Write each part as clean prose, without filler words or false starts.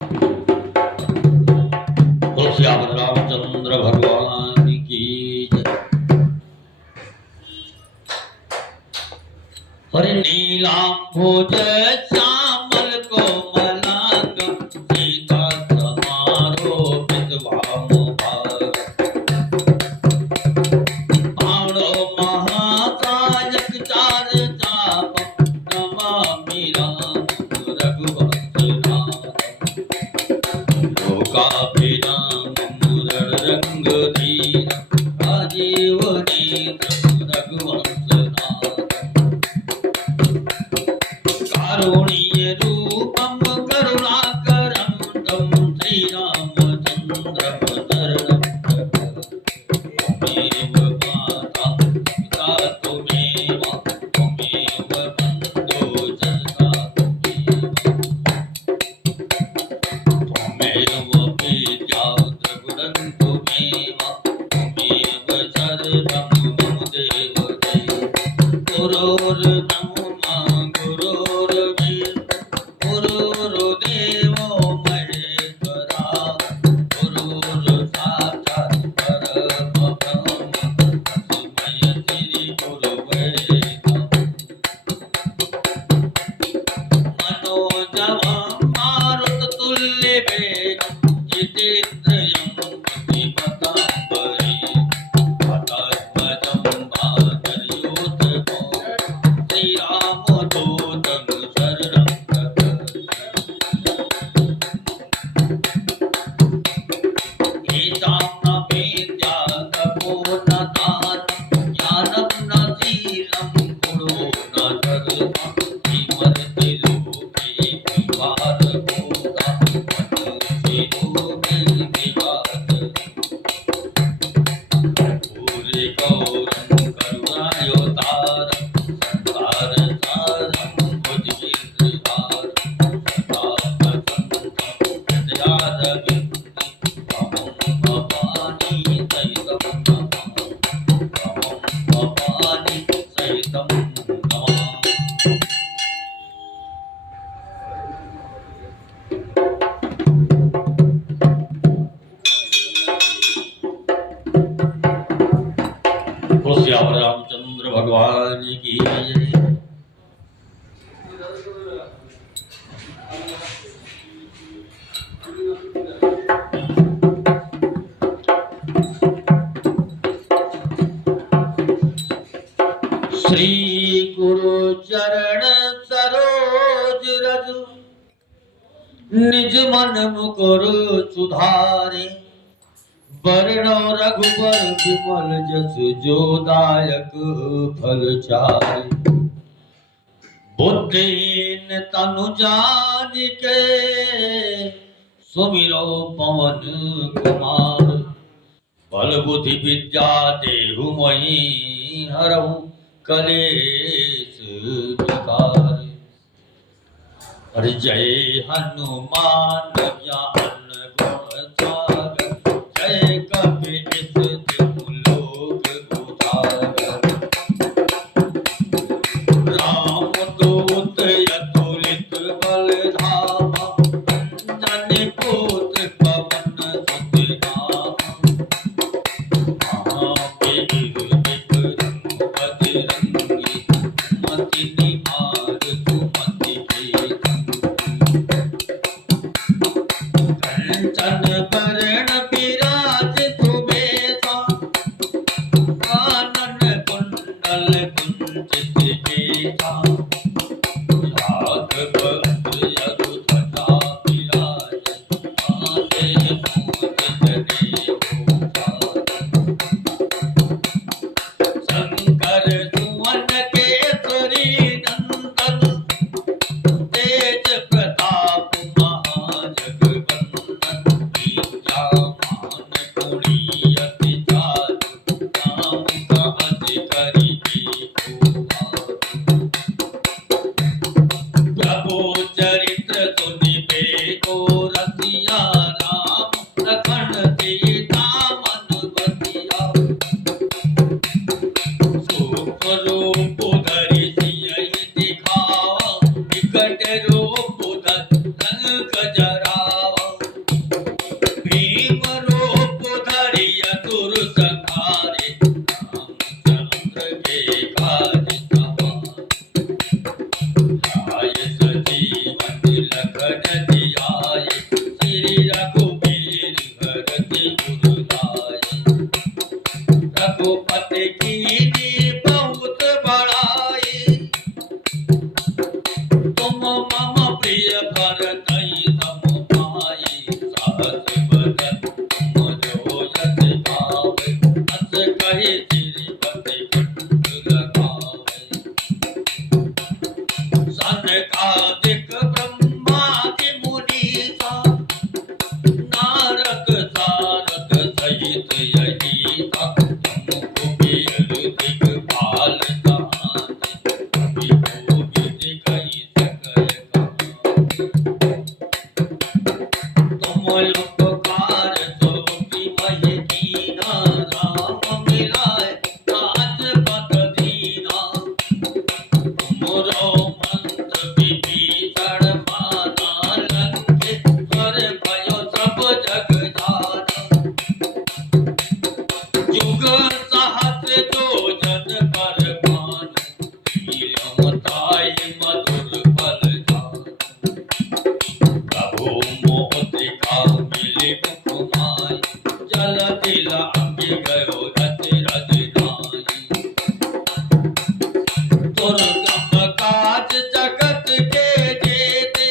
श्याम रामचंद्र भगवान की जय। हरि नीलांबुज श्यामल कोमलांग सीता समारो विद्वाम भाग बाणो महाकायक चार चाप नमामि राम रघुवंश राम लोकाभिराम रंग धीर राजीव नेत्र रघुवंश नाथ कारुण्य रूपम करुणाकरं तं श्रीरामचन्द्रं शरणं त्वमेव माता पिता त्वमेव त्वमेव बन्धो जगता त्वमेव विद्या द्रविणं त्वमेव त्वमेव सर्वं मम देव देव गुरुर्ब्रह्मा गुरुर्देवो महेश्वरा गुरुर्साक्षात् परब्रह्म तस्मै श्री गुरवे मनोजवं मारुततुल्यवेगं जितेन्द्रियं बुद्धिमतां परें वातात्मजं श्रीरामदूतं शरणं गत एतां न विद्या तपो न दानं ज्ञानं न शीलं गुणो न धर्मं किमर्थे लोके विवादभूता मनुष्यलोके विवाद पूर्णगौरं करुणावतारं संसारसारं भुजगेन्द्रहारं सदा वसन्तं हृदयारविन्दे त्वं भवानी सहितं नमामि त्वं भवानी सहितं नमामि। श्याम रामचंद्र भगवान की जय। श्री गुरु चरण सरोज रज निज मन मुकुर सुधारे वर्ण रघुबर विमल जस जो दायक फल चारे बुद्धिहीन तनु जानिके सुमिरो पवन कुमार बल बुद्धि विद्या देहु मही हरहु कलेश विकार। जय हनुमान ज्ञान गुण सागर जय कपीस तिहु लोक उजागर राम दूत अतुलित बल धामा अंजनी पुत्र पवन सुत नामा महावीर विक्रम बजरंगी मति निहार सुमति के कंचन बरण विराज सुबेसा कानन कुंडल कुंचित केसा हाथ भद्र अरुध्वजा विराज माथे मूँछ जनेऊ साज शंकर सुवन केसरी नंदन तेज प्रताप महाजगवंदन विद्यामान गुणी अति चातुर नाम सहज करिबे को प्रभु चरित्र सुनिबे को रसिया राम लखन सीता मन बसिया सूक्ष्म रूप धरि सियहि दिखावा विकट रूप धरि लंक जरावा उपकार तो की वही कीना, राम मिलाए राजपद दीना। तुमरो मंत्र विभीषण माना, लंकेश्वर भयो सब जग जाना। जुग सहस्र जो जन पर भानु, लील्योताय मधुर फल जानु। प्रभु मोतिका मिली मुख माय, जलधि लांघि गयो रति रजनाई। दुर्गम काज जगत के जेते,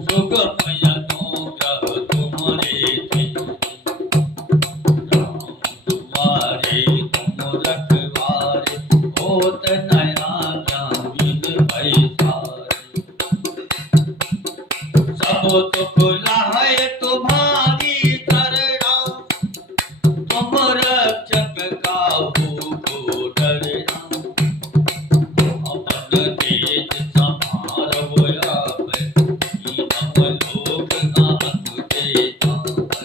सुगम अनुग्रह तुम्हारे तेते। राम तुम्हारे तुम रखवारे, होत नया ज्ञान भय सारे। सब दुख लाहे तुम्हारी शरणा, तुम रक्षक काहू को डरना। अपन तेज समारो आपै, तीनों लोक नाथते जावै।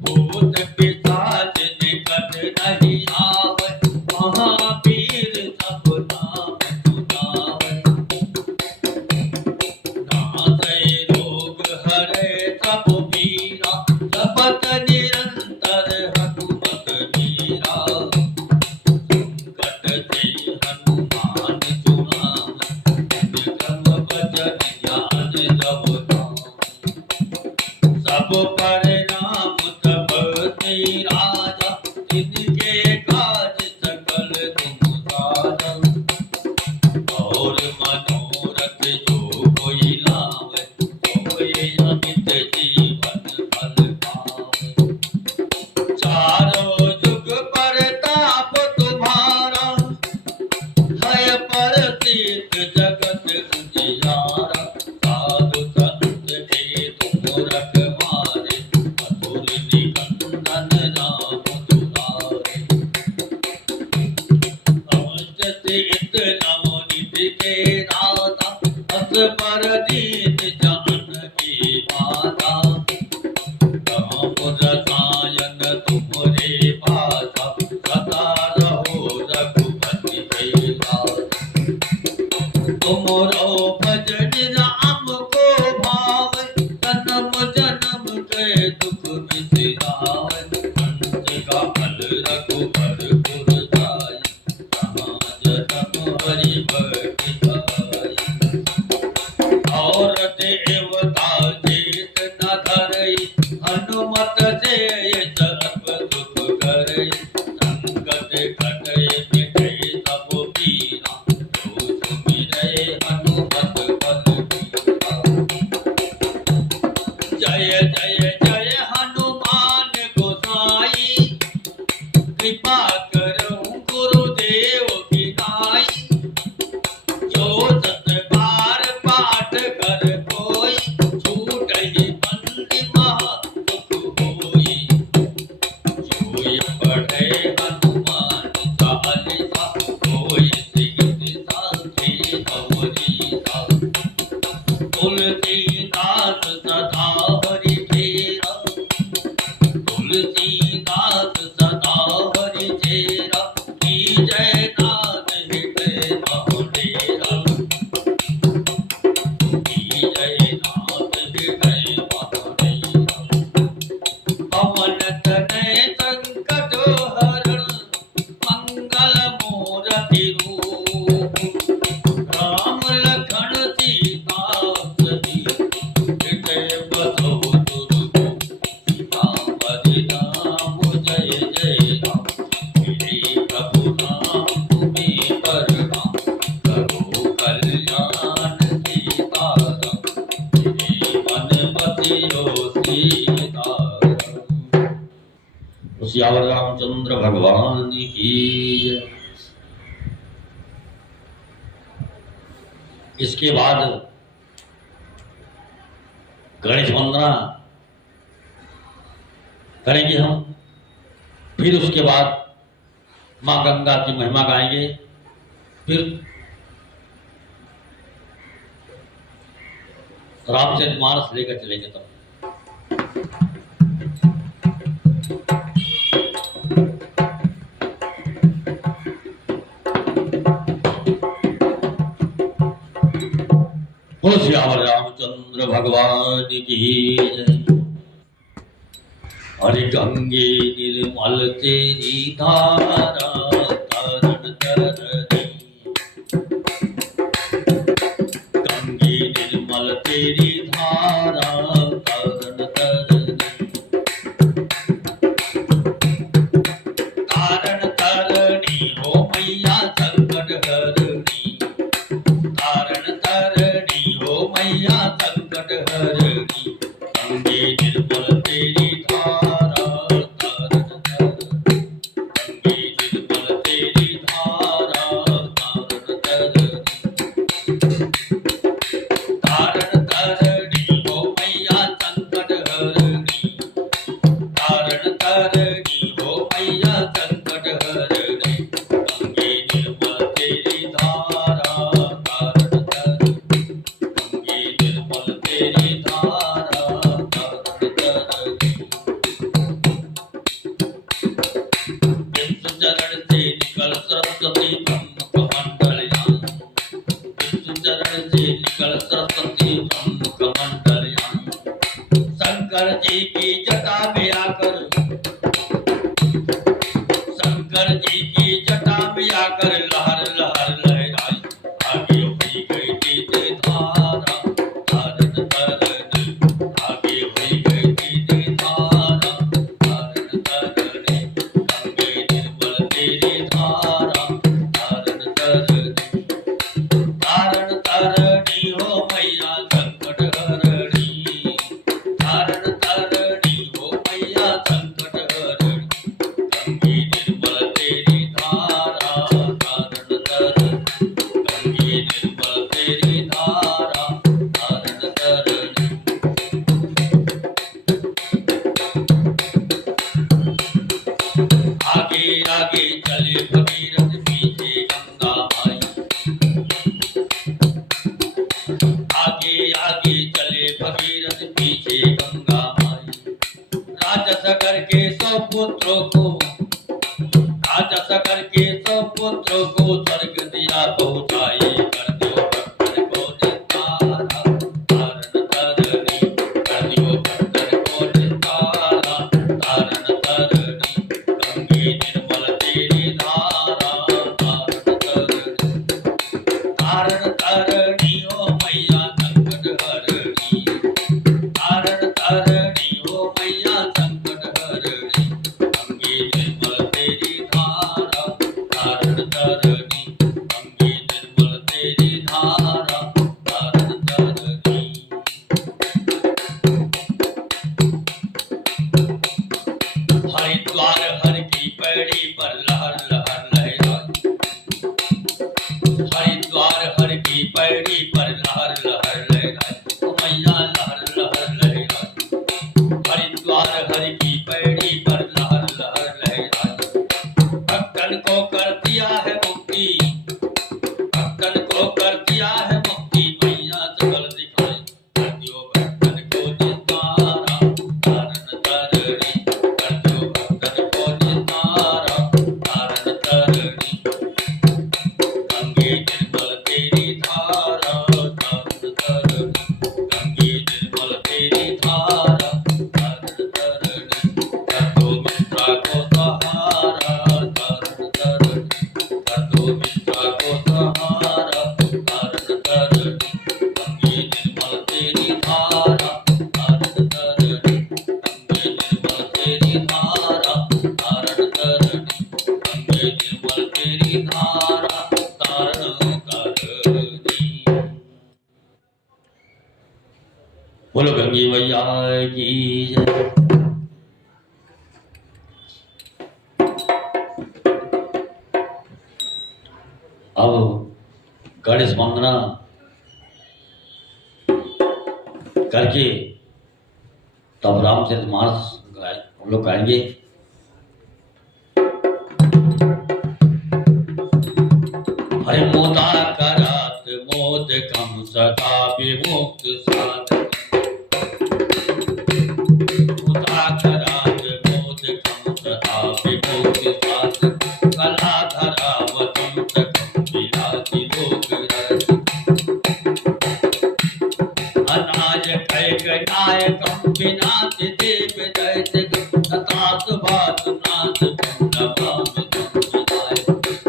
भूत पिशाच निकट नहीं आवै, महावीर सब नाम सुनावै। नासै रोग हरै सब पीरा, जपत निरंतर हनुमत वीरा। संकट ते हनुमान छुड़ावै, विक्रम बचन ध्यान जब धामै। सब पर नाम तपस्वी राजा, जिनके काज सकल तुम साजा। और मनोरथ जो कोई लावे, सोई अमित जीवन फल पावे। चारों जुग परताप तुम्हारा, है प्रसिद्ध जगत उजियारा। साधु संत के तुम रखवारे, असुर निकंदन राम दुलारे। अवश्य इतना निधि के दाता, अस पर दीन जानकी माता। राम रसायन तुम्हारे पासा, सदा रहो रघुपति के दासा। तुमरो भजन राम को भावै, जन्म जन्म के दुख बिसरावै। अंत काल रघुबर पुर जाई, जहाँ जन्म हरि भक्ति पाई। और देवता चेत न धरई, हनुमत से सब दुख करई। संकट कटै मिटै सब पीरा, जो सुमिरै हनुमत बल बीरा। जय जय जय हनुमान गोसाई, कृपा करहु गुरुदेव की नाई। जो सत बार पाठ कर कोई, छूटहि बंदी महा सुख होई। जोई पढ़े हनुमान चालीसा, होई सिद्धि साखी गौरीसा। तुलसीदास सदा हरि चेरा, तुलसीदास सदा हरि चेरा। कीजय नाथ हृदय महु डेरा, कीजय नाथ हृदय महु डेरा। पवन तनय संकट हरण, मंगल मूरति रूप। राम लखन सीता सहित, हृदय बसहु सुरभूप। सीतापति राम जय जय राम, मेरे प्रभु राम तुम्हें प्रणाम। करो कल्याण सीताराम, मेरे मन बसियो सीताराम। सियावर रामचंद्र भगवान की जय। इसके बाद गणेश वंदना करेंगे हम। फिर उसके बाद माँ गंगा की महिमा गाएंगे। फिर रामचरितमानस लेकर चलेंगे तब। बोलो श्याम रामचंद्र भगवान की जय। हरि गंगे निर्मल तेरी धारा तारण तरनी, गंगे निर्मल तेरी धारा तारण तरनी, तारण तरनी हो मैया संकट हरनी, तारण तरनी हो मैया संकट हरनी, गंगे निर्मल तेरी धारा तारण तरनी, गंगे निर्मल तेरी धारा तारण तरनी, तारण तरनी हो मैया संकट हरनी, तारण तरनी हो मैया संकट हरनी, गंगे निर्मल तेरी धारा तारण तरनी, गंगे निर्मल तेरी धारा तारण तरनी, विष्णु चरण से निकल सरस्वती ब्रह्म कमंडलयां, विष्णु चरण से निकल सरस्वती ब्रह्म कमंडलयां, शंकर जी की जटा में आकर, शंकर जी की जटा में आकर लहर लहर लहराई, आगे हुई गई तेज धारा तारण तरनी, आगे हुई गई तेज धारा तारण तरनी, गंगे निर्मल तेरी धारा तारण तरनी, तारण तरनी हो मैया संकट हरनी, तारण तरनी हो मैया संकट हरनी, गंगे निर्मल तेरी धारा तारण तरनी, गंगे निर्मल तेरी धारा तारण तरनी, आगे आगे चले भगीरथ पीछे गंगा माई, आगे आगे चले भगीरथ पीछे गंगा माई, राजसगर के 100 पुत्रों को, राजसगर के 100 पुत्रों को स्वर्ग दिया पहुंचाए, कर दियो भक्तन को निस्तारा तारण तरनी, कर दियो भक्तन को निस्तारा तारण तरनी, गंगे निर्मल तेरी धारा तारण तरनी, तारण तरनी हो मैया संकट हरनी, तारण तरनी हो मैया संकट हरनी, गंगे निर्मल तेरी धारा तारण तरनी, गंगे निर्मल तेरी धारा तारण तरनी, हरिद्वार हर की पैड़ी पर लहर लहर लहराई, हरिद्वार हर की पैड़ी पर लहर लहर लहराई, ओ मैया लहर लहर लहराई, हरिद्वार हर की पैड़ी पर लहर लहर लहराई, भक्तन को कर दिया है मुक्ति, भक्तन को कर दिया है मुक्ति, मैया सकल दिखाई, कर दियो भक्तन को निस्तारा तारण तरनी, कर दियो भक्तन को निस्तारा तारण तरनी, गंगे निर्मल तेरी धारा तारण तरनी, गंगे निर्मल तेरी धारा तारण तरनी, कर दो मित्रा को सहारा तारण तरनी, कर दो मित्रा को सहारा तारण तरनी, गंगे निर्मल तेरी धारा तारण तरनी, गंगे निर्मल तेरी धारा तारण तरनी, गंगे निर्मल तेरी धारा तारण तरनी। बोलो गंगे मैया की जय। अब गणेश वंदना करके तब रामचरितमानस हम लोग गाएंगे। हरि मोदा करात मोद कम सदा विमुक्त साध, नायकं विनाति देव दैत्य तात बात नाथ नमामि विनाय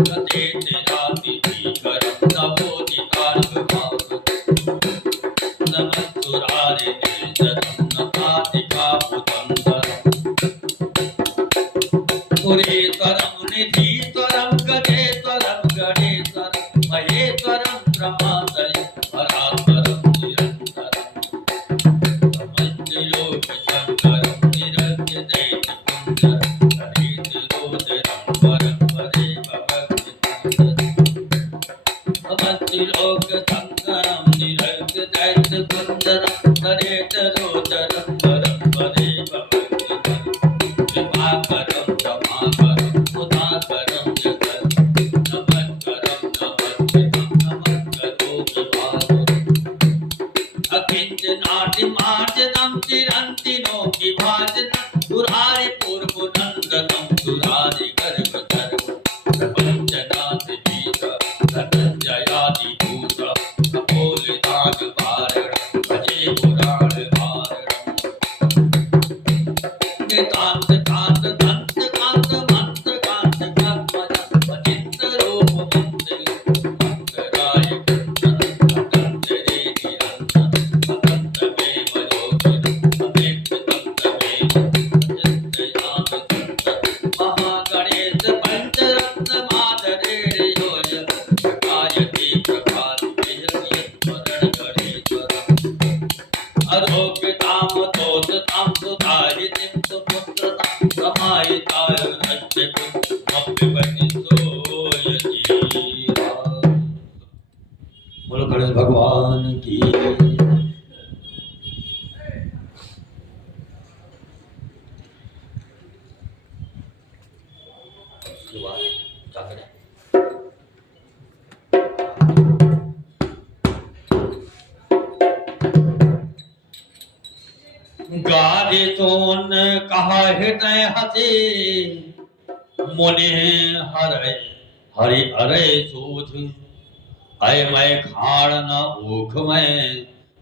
कथेति राति भीकरं नवोदितार्ग भाव नमस्तुरारे निर्जरं नपातिका भूतंधरम् पुरेश्वरं निधीश्वरं गजेश्वरं गणेश्वरं महेश्वरं प्रमादय परात्परं निरन्तरम् समस्तलोकशङ्करं निरस्य दैत्यपुञ्जरं हरितिरोदरं परं परे भवद्गीताधरम् समस्तलोकशङ्करं निरस्य दैत्यपुञ्जरं हरितिरोदरं परं परे भवद्गीताधरम् कृपाकरं क्षमाकरं सुधाकरं जगत् नमस्करं नमस्कृतं नमस्करोमि अकिञ्चनादिमार्जनं चिरन्तिनो विभाजनं दुरारिपूर्वनन्दनं दुरारिगर्भधर्म प्रपञ्चनाथपीठ धनञ्जयादिभूत कपोलदानवारणं भजे पुराणवारणम् नितान्त कान्त दन्त कान्त मन्त कान्त कात्मज अचिन्त रूप मन्त्राय कृष्णं अनन्तरे निरन्तरम् अनन्तमेव योगिनम् अवेक्षितमेव चिन्तयामि महागणेश पञ्चरत्नमादरे योज प्रकायते प्रभाते स्मरण गणेश्वरम् आरोग्यतां दोषतां सुधारितिं सुपुत्रतां समाहिताय बोलो गणेश भगवान की क्या करें गादे सोन कहा हृदय हसे मुनि हरे हरि हरे सूझ अय मैं खाड़ न ऊख में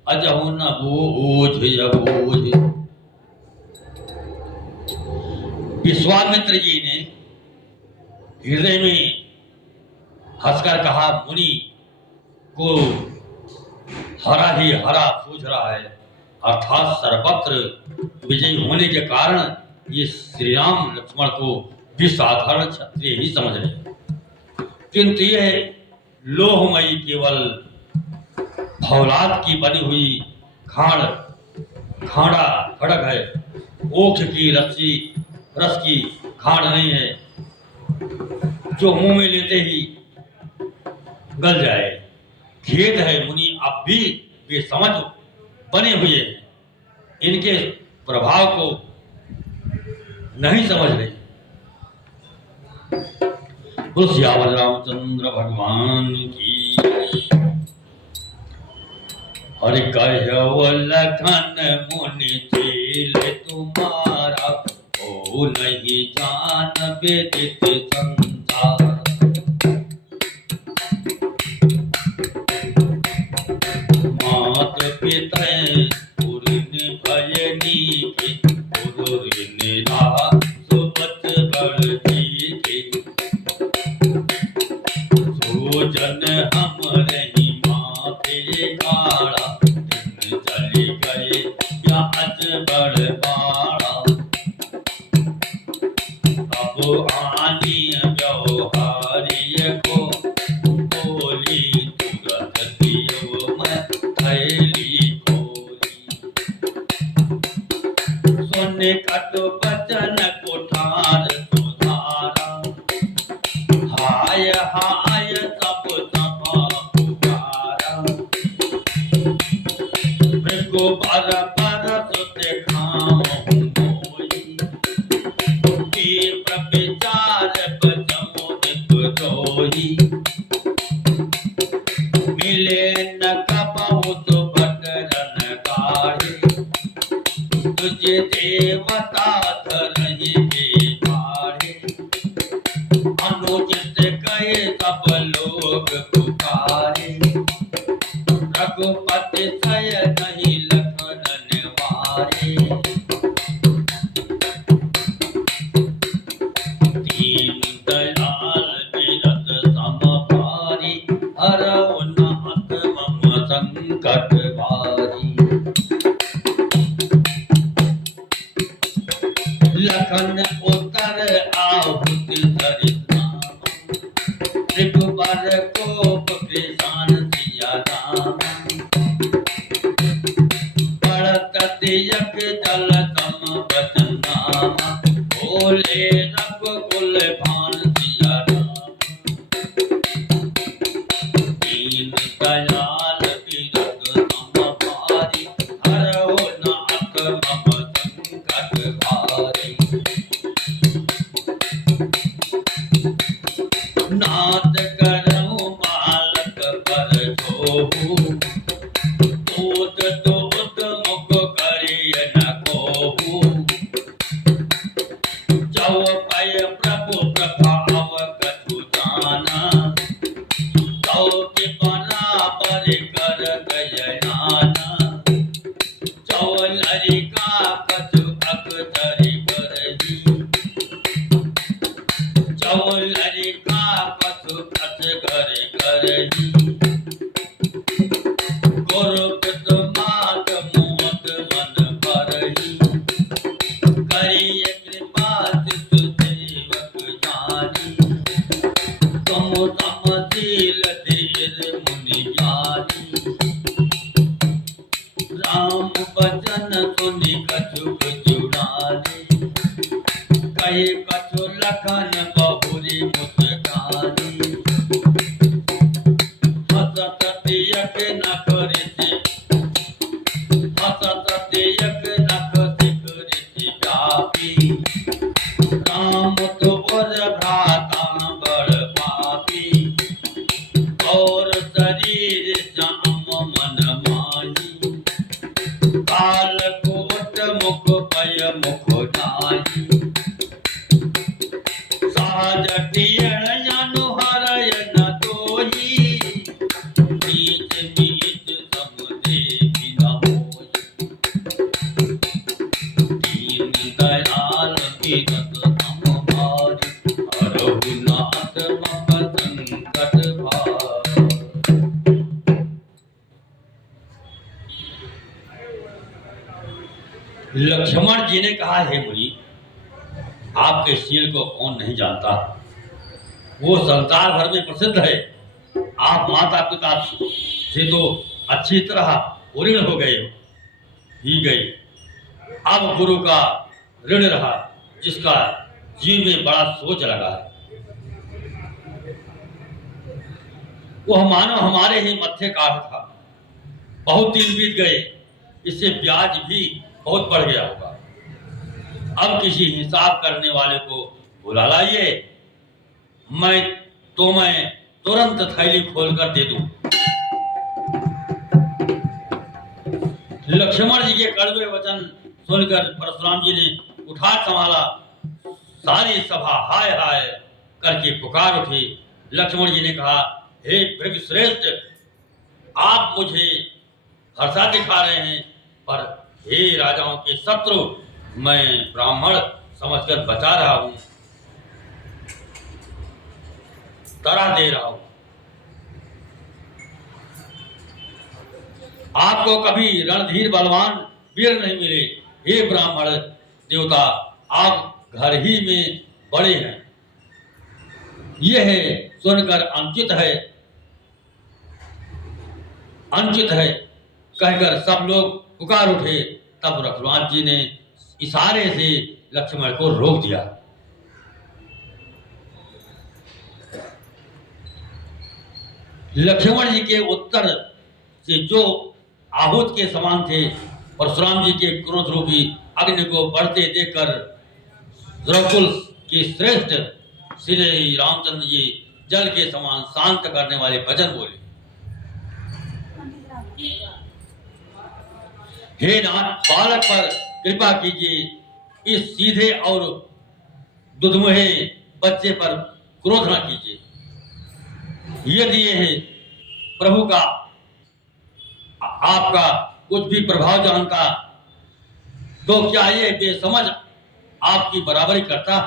अजहु न बूझ बूझ। विश्वामित्र जी ने हृदय में हंसकर कहा मुनि को हरा ही हरा सूझ रहा है, अर्थात सर्वत्र विजयी होने के कारण ये श्री राम लक्ष्मण को भी साधारण क्षत्रिय ही समझ रहे, किंतु यह लोहमयी केवल फौलाद की बनी हुई खाड़ा खड़ग है, ओख की रस की खाड़ नहीं है जो मुंह में लेते ही गल जाए। खेद है मुनि अब भी बेसमझ बने हुए हैं, इनके प्रभाव को नहीं समझ रहे। सियावर रामचंद्र भगवान की हरि कहो लखन मुनि चेल तुम्हारा ओ नहीं जान वेदित संसार। मात पिता पुरन भयनी के पुरुन रा सुबत बल जी के जन हम रही माथे काड़ा दिन चली गए या अज बड़ बाड़ा। अब आनी व्यवहारिय को बोली तुरंत दियो मैं थैली खोली। सोने कट बचन कोठार सुधारा, हाय हाय सब सभा पुकारा। मृगो बर सुते खाऊं मोई, प्रविचार बचमुनिक रोही। मिले न कबहु तो बटरन गाढ़े, तुझे देवता धरहि बेगाढ़े। अनुचित कहे सब लोग पुकारे, रघुपति सय नहीं लखन भारी। लखन उतर आहुत धरि धाम, रघुबर कोप कृसान सिया राम। पढ़त तिलक जल तम बचन नाम, बोले रघुकुल भान सिया राम। दीन दयाल तीरथ तम भारी, हरहु नाथ मम संकट भारी। नाथ करहु बालक पर छोहु, दूत दूत मुख करिय न कोहु। जव पय प्रभु प्रभाव कछु जाना, तौ बराबर कर गयनाना। जौ लरिका कछु अकदरि करही, जौ लरिका कछु अजगर करही। गुरु मात मोद मन भरही, करिय कृपा तिस सेवक जानी। तुम समशील धीर मुनि ज्ञानी, राम बचन सुनि कछुक जुड़ानी। कहे कछु लखन बहुरी मुस्कानी, हसत तियक नख ऋषि, हसत तियक नख सिख ऋषि व्यापी। राम तुअर भ्राता बड़ पापी, और शरीर श्याम मन माही। काल कोट मुख पय मुख नाही, सहज टियण जानु हरय न तोही। नीच नीच सम देखि न मोहि, दीन दयाल तीरथ तम भारी। हरहु नाथ मम संकट भारी। लक्ष्मण जी ने कहा, हे मुनि, आपके शील को कौन नहीं जानता। वो संसार भर में प्रसिद्ध है। आप माता पिता से तो अच्छी तरह ऋण हो गए ही गए, अब गुरु का ऋण रहा, जिसका जीव में बड़ा सोच लगा है। वह मानो हमारे ही मत्थे काट था। बहुत दिन बीत गए, इससे ब्याज भी बहुत बढ़ गया होगा। अब किसी हिसाब करने वाले को बुला लाइए, मैं तुरंत थैली खोलकर दे दूं। लक्ष्मण जी के कड़वे वचन सुनकर परशुराम जी ने उठा संभाला। सारी सभा हाय हाय करके पुकार उठी। लक्ष्मण जी ने कहा, हे भृगुश्रेष्ठ, आप मुझे हर्षा दिखा रहे हैं, पर हे राजाओं के शत्रु, मैं ब्राह्मण समझकर बचा रहा हूं, तरह दे रहा हूं। आपको कभी रणधीर बलवान वीर नहीं मिले। हे ब्राह्मण देवता, आप घर ही में बड़े हैं, यह सुनकर अनुचित है कहकर सब लोग पुकार उठे। तब रघुनाथ जी ने इशारे से लक्ष्मण को रोक दिया। लक्ष्मण जी के उत्तर से जो आहूत के समान थे, परशुराम जी के क्रोध रूपी अग्नि को बढ़ते देखकर रघुकुल के श्रेष्ठ श्री रामचंद्र जी जल के समान शांत करने वाले वचन बोले। हे नाथ, बालक पर कृपा कीजिए, इस सीधे और दुधमुहे बच्चे पर क्रोध न कीजिए। यदि यह प्रभु का आपका कुछ भी प्रभाव जानता तो क्या ये बेसमझ आपकी बराबरी करता?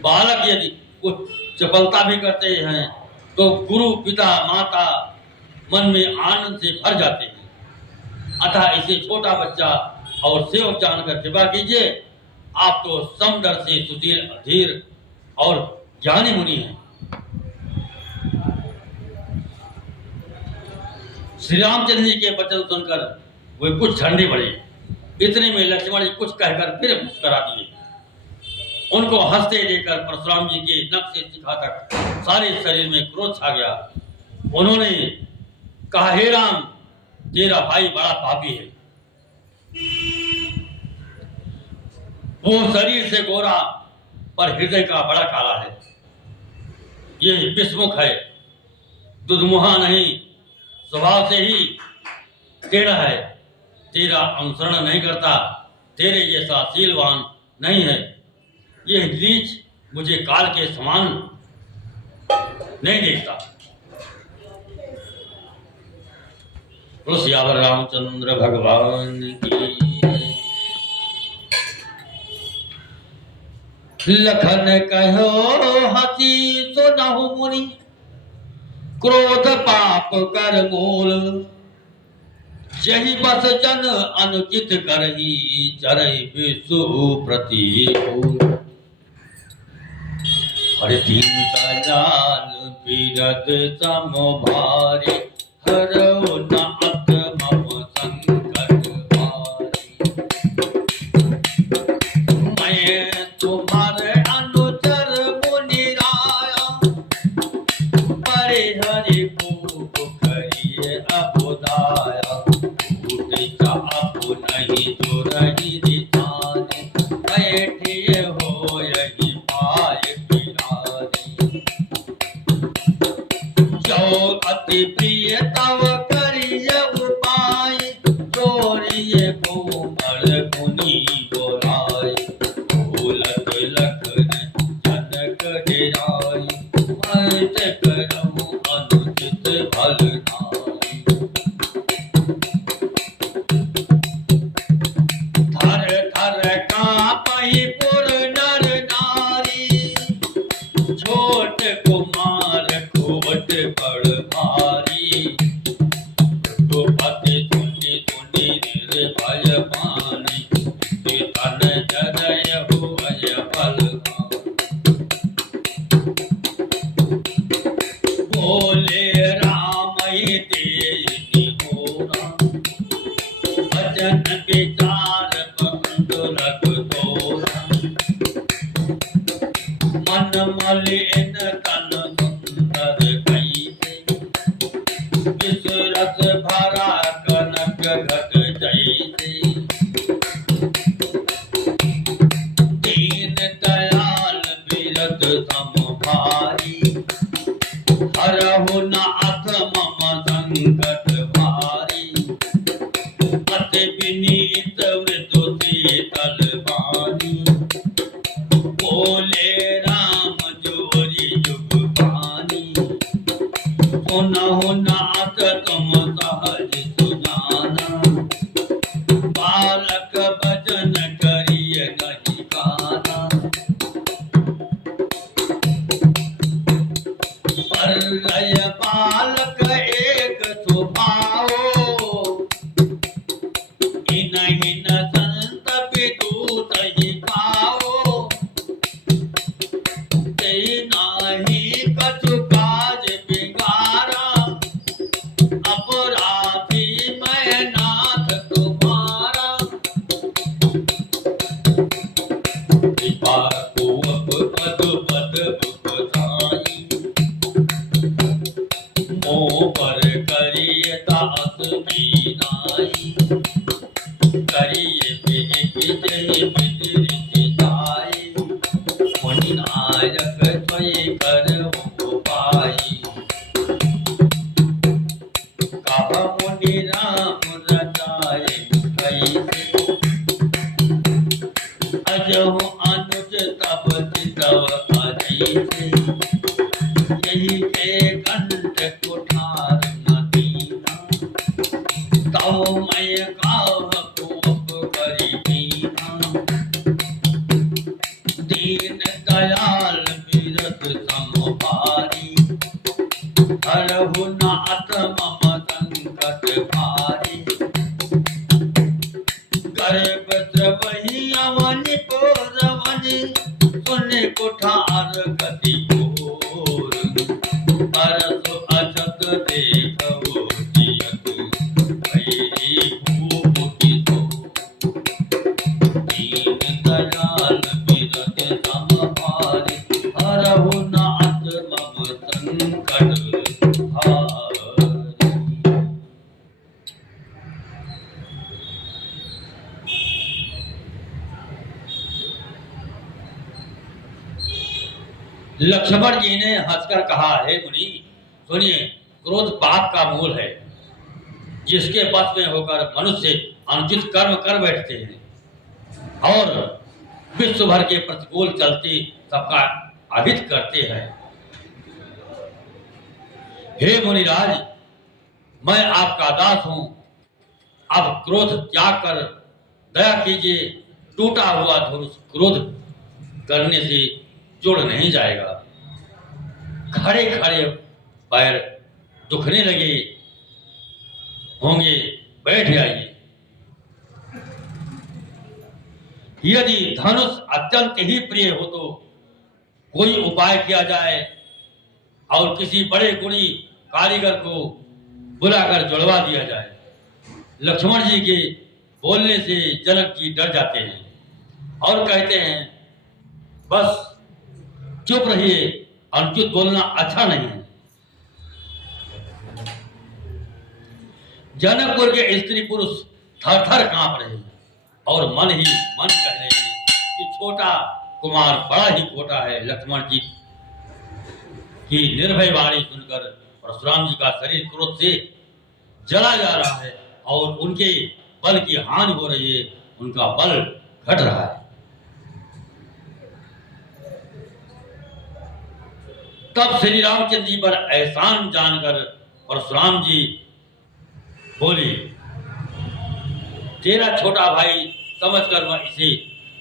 बालक यदि कुछ चपलता भी करते हैं तो गुरु, पिता, माता मन में आनंद से भर जाते हैं। अतः इसे छोटा बच्चा और सेवक जानकर कृपा कीजिए। आप तो समदर्शी, सुशील, अधीर और ज्ञानी मुनि हैं। श्री रामचंद्र जी के वचन सुनकर वे कुछ ठंडे पड़े। इतने में लक्ष्मण जी कुछ कहकर फिर मुस्करा दिए। उनको हंसते देखकर परशुराम जी के नख से शिखा तक सारे शरीर में क्रोध छा गया। उन्होंने कहा, हे राम, तेरा भाई बड़ा पापी है। वो शरीर से गोरा पर हृदय का बड़ा काला है। ये विषमुख है, दुधमुहा नहीं, स्वभाव से ही टेढ़ा है। तेरा अनुसरण नहीं करता, तेरे जैसा शीलवान नहीं है। यह नीच मुझे काल के समान नहीं देखता। सियावर रामचंद्र भगवान की। लखन कहो हसी सुनहु मुनि, क्रोध पाप कर मूल। जहि बस जन अनुचित करही, चरहि विषु प्रतिकूल। हर दीन दयाल बिरद सम भारी, हरऊ न अत मम संकट भारी। मैं तुम्हारे अनुचर मुनि राया, परिहरि खूब करिए अबुदाया। अब नहीं जो रही रिताने, बैठे हो यही पाए पिराने। जो अति प्रिय तव करिए उपाय, चोरिए कोमल मुनि बोलाए। भूलत लखन जनक डेराए, मैं करऊं अनुचित भल नाई। थर थर काँपहि पुर नर नारी, छोट कुमार खोट बड़ भारी। द्रौपदी सुनि सुनि निर्भय बानी, तन जरय हुअय बलवान। बोले रामहि तेहि निहोरा, भजन विचार बंधु रघुतोरा। मन मलिन तन सुंदर कैसे, विषरस भरा कनक घट जैसे। दीन दयाल बिरद सम भारी, हरहु न अथ मम संकट भारी। अति विनीत मृदु शीतल वाणी, बोले राम जोरी जुग पानी। सुनहु नाथ तुम सहज सुजाना, बालक भजन करिय नहीं गाना। परलय बालक एक स्वभाव, इनहि न संत विदूत ही खाओ। तेहि नाही कछु काज बिगारा, अपराधी मैं नाथ तुम्हारा। कृपा को अब पद पद उपधाई, मोह पर करिय दास बीनाई। करिए जय बिदरित जाय, मुनि नायक स्वयं कर उपाय। कहा मुनि राम रचाए कैसे, अजहु अनुज तब चितव अजैसे। यही के कंठ कुठार न दीना, तव मैं काह कोप करि कीना। दीन दयाल बिरद सम भारी, हरहु न अत मम भारी, गर्भ द्रवही अवन पोरवन, सुन कुठार गति घोर, अरस अछत देखो जियत, भैरी भूप की सो, दीन दयाल बिरज सम भारी, हरहु नाथ मम संकट हारी। लक्ष्मण जी ने हंसकर कहा, हे मुनि सुनिए, क्रोध पाप का मूल है, जिसके बस में होकर मनुष्य अनुचित कर्म कर बैठते हैं और विश्व भर के प्रतिकूल चलते सबका अहित करते हैं। हे मुनिराज, मैं आपका दास हूं, अब क्रोध त्याग कर दया कीजिए, टूटा हुआ धनुष क्रोध करने से जुड़ नहीं जाएगा। खड़े खड़े पैर दुखने लगे होंगे, बैठ जाइए। यदि धनुष अत्यंत ही प्रिय हो तो कोई उपाय किया जाए और किसी बड़े गुणी कारीगर को बुलाकर जुड़वा दिया जाए। लक्ष्मण जी के बोलने से जनक जी डर जाते हैं और कहते हैं, बस चुप रहिए, अनुचित बोलना अच्छा नहीं है। जनकपुर के स्त्री पुरुष थर थर कांप रहे हैं और मन ही मन कह रहे हैं कि छोटा कुमार बड़ा ही खोटा है। लक्ष्मण जी की निर्भय वाणी सुनकर परशुराम जी का शरीर क्रोध से जला जा रहा है और उनके बल की हानि हो रही है, उनका बल घट रहा है। तब श्री रामचंद्र जी पर एहसान जानकर परशुराम जी बोले, तेरा छोटा भाई समझकर मैं इसे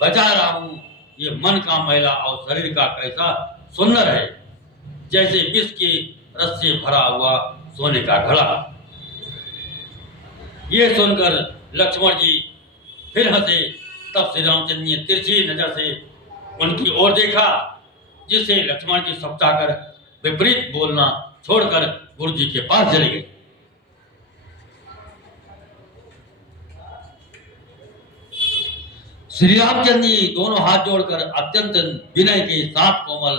बचा रहा हूं। ये मन का मैला और शरीर का कैसा सुंदर है, जैसे विष के रस से भरा हुआ सोने का घड़ा। ये सुनकर लक्ष्मण जी फिर हंसे। तब श्री रामचंद्र ने तिरछी नजर से उनकी ओर देखा, जिससे लक्ष्मण जी सपटाकर विपरीत बोलना छोड़कर गुरु जी के पास चले गए। श्री रामचंद्र जी दोनों हाथ जोड़कर अत्यंत विनय के साथ कोमल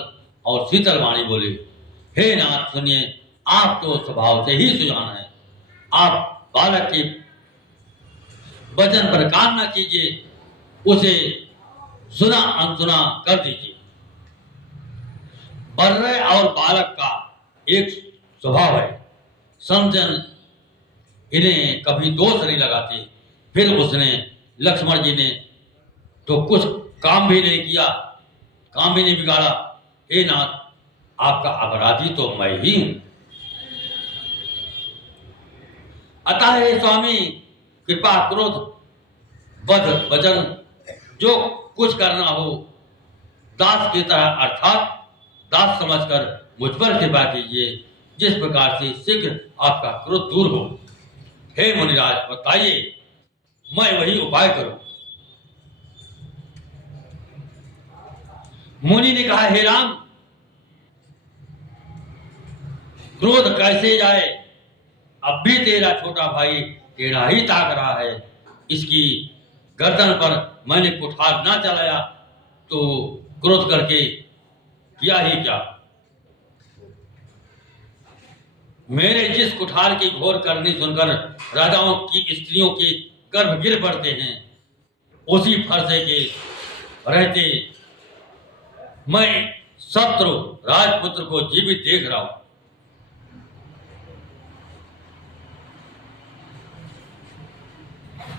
और शीतल वाणी बोले, हे नाथ सुनिए, आप तो स्वभाव से ही सुजान है, आप बालक के वचन पर काम न कीजिए, उसे सुना अनसुना कर दीजिए। बर्रे और बालक का एक स्वभाव है, समझन इन्हें कभी दोष नहीं लगाते। फिर उसने लक्ष्मण जी ने तो कुछ काम भी नहीं किया, काम भी नहीं बिगाड़ा। हे नाथ, आपका अपराधी तो मैं ही हूं। अतः हे स्वामी, कृपा क्रोध वध वचन जो कुछ करना हो दास की तरह अर्थात दास समझकर मुझ पर कृपा कीजिए, जिस प्रकार से शीघ्र आपका क्रोध दूर हो। हे मुनिराज, बताइए, मैं वही उपाय करूं। मुनि ने कहा, हे राम, क्रोध कैसे जाए? अब भी तेरा छोटा भाई टेढ़ा ही ताक रहा है। इसकी गर्दन पर मैंने कुठार ना चलाया तो क्रोध करके किया ही क्या? मेरे जिस कुठार की घोर करनी सुनकर राजाओं की स्त्रियों के गर्भ गिर पड़ते हैं, उसी फरसे के रहते मैं शत्रु राजपुत्र को जीवित देख रहा हूं।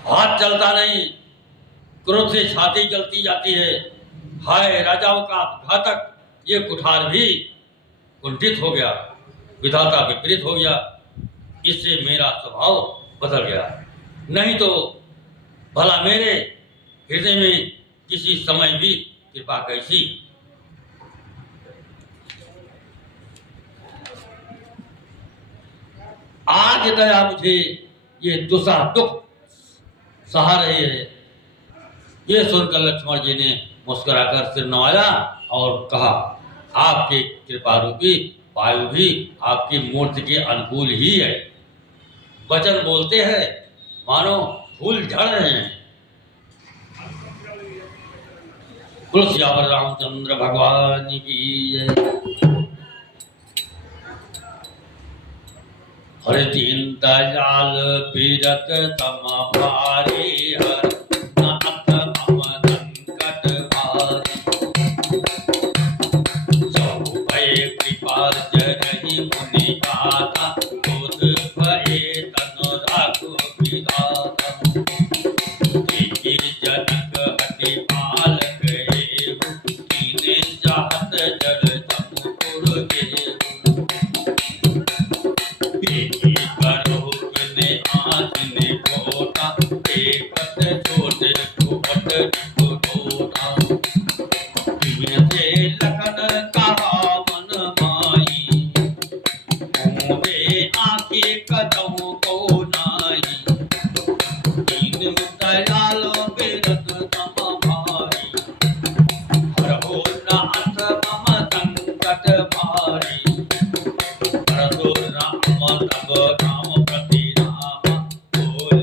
हाथ चलता नहीं, क्रोध से छाती जलती जाती है। हाय राजाओं का घातक, ये कुठार भी कुंठित हो गया, विधाता विपरीत हो गया। इससे मेरा स्वभाव बदल गया, नहीं तो भला मेरे हृदय में किसी समय भी कृपा कैसी। आज दया मुझे ये दूसरा दुख सहा रही है। ये सुनकर लक्ष्मण जी ने मुस्कुराकर सिर नवाया और कहा, आपकी कृपा रूपी वायु भी आपकी मूर्ति के अनुकूल ही है। वचन बोलते हैं मानो फूल झड़ रहे हैं। तुलसियावर रामचंद्र भगवान की जय। हर दीन दयाल पीरत तम भारी, हर नाथ मम संकट भारी। जो भय कृपा जरहि मुनि दाता, बोध भये तनु राखो विधाता। देखि जनक हति पालक हेहु, कीन्हे चाहत जल जमुपुर गेहु। देखि करोगने आँचने कोटा, एकत छोटे कुपट कुटोटा। बिनते लखन कहा मन माई, मोहे आँखें कदम को नाई। दीन दयाल बिरत तम भारी, हरहु नाथ मम संकट भारी। परशुराम तब राम प्रति राम, बोले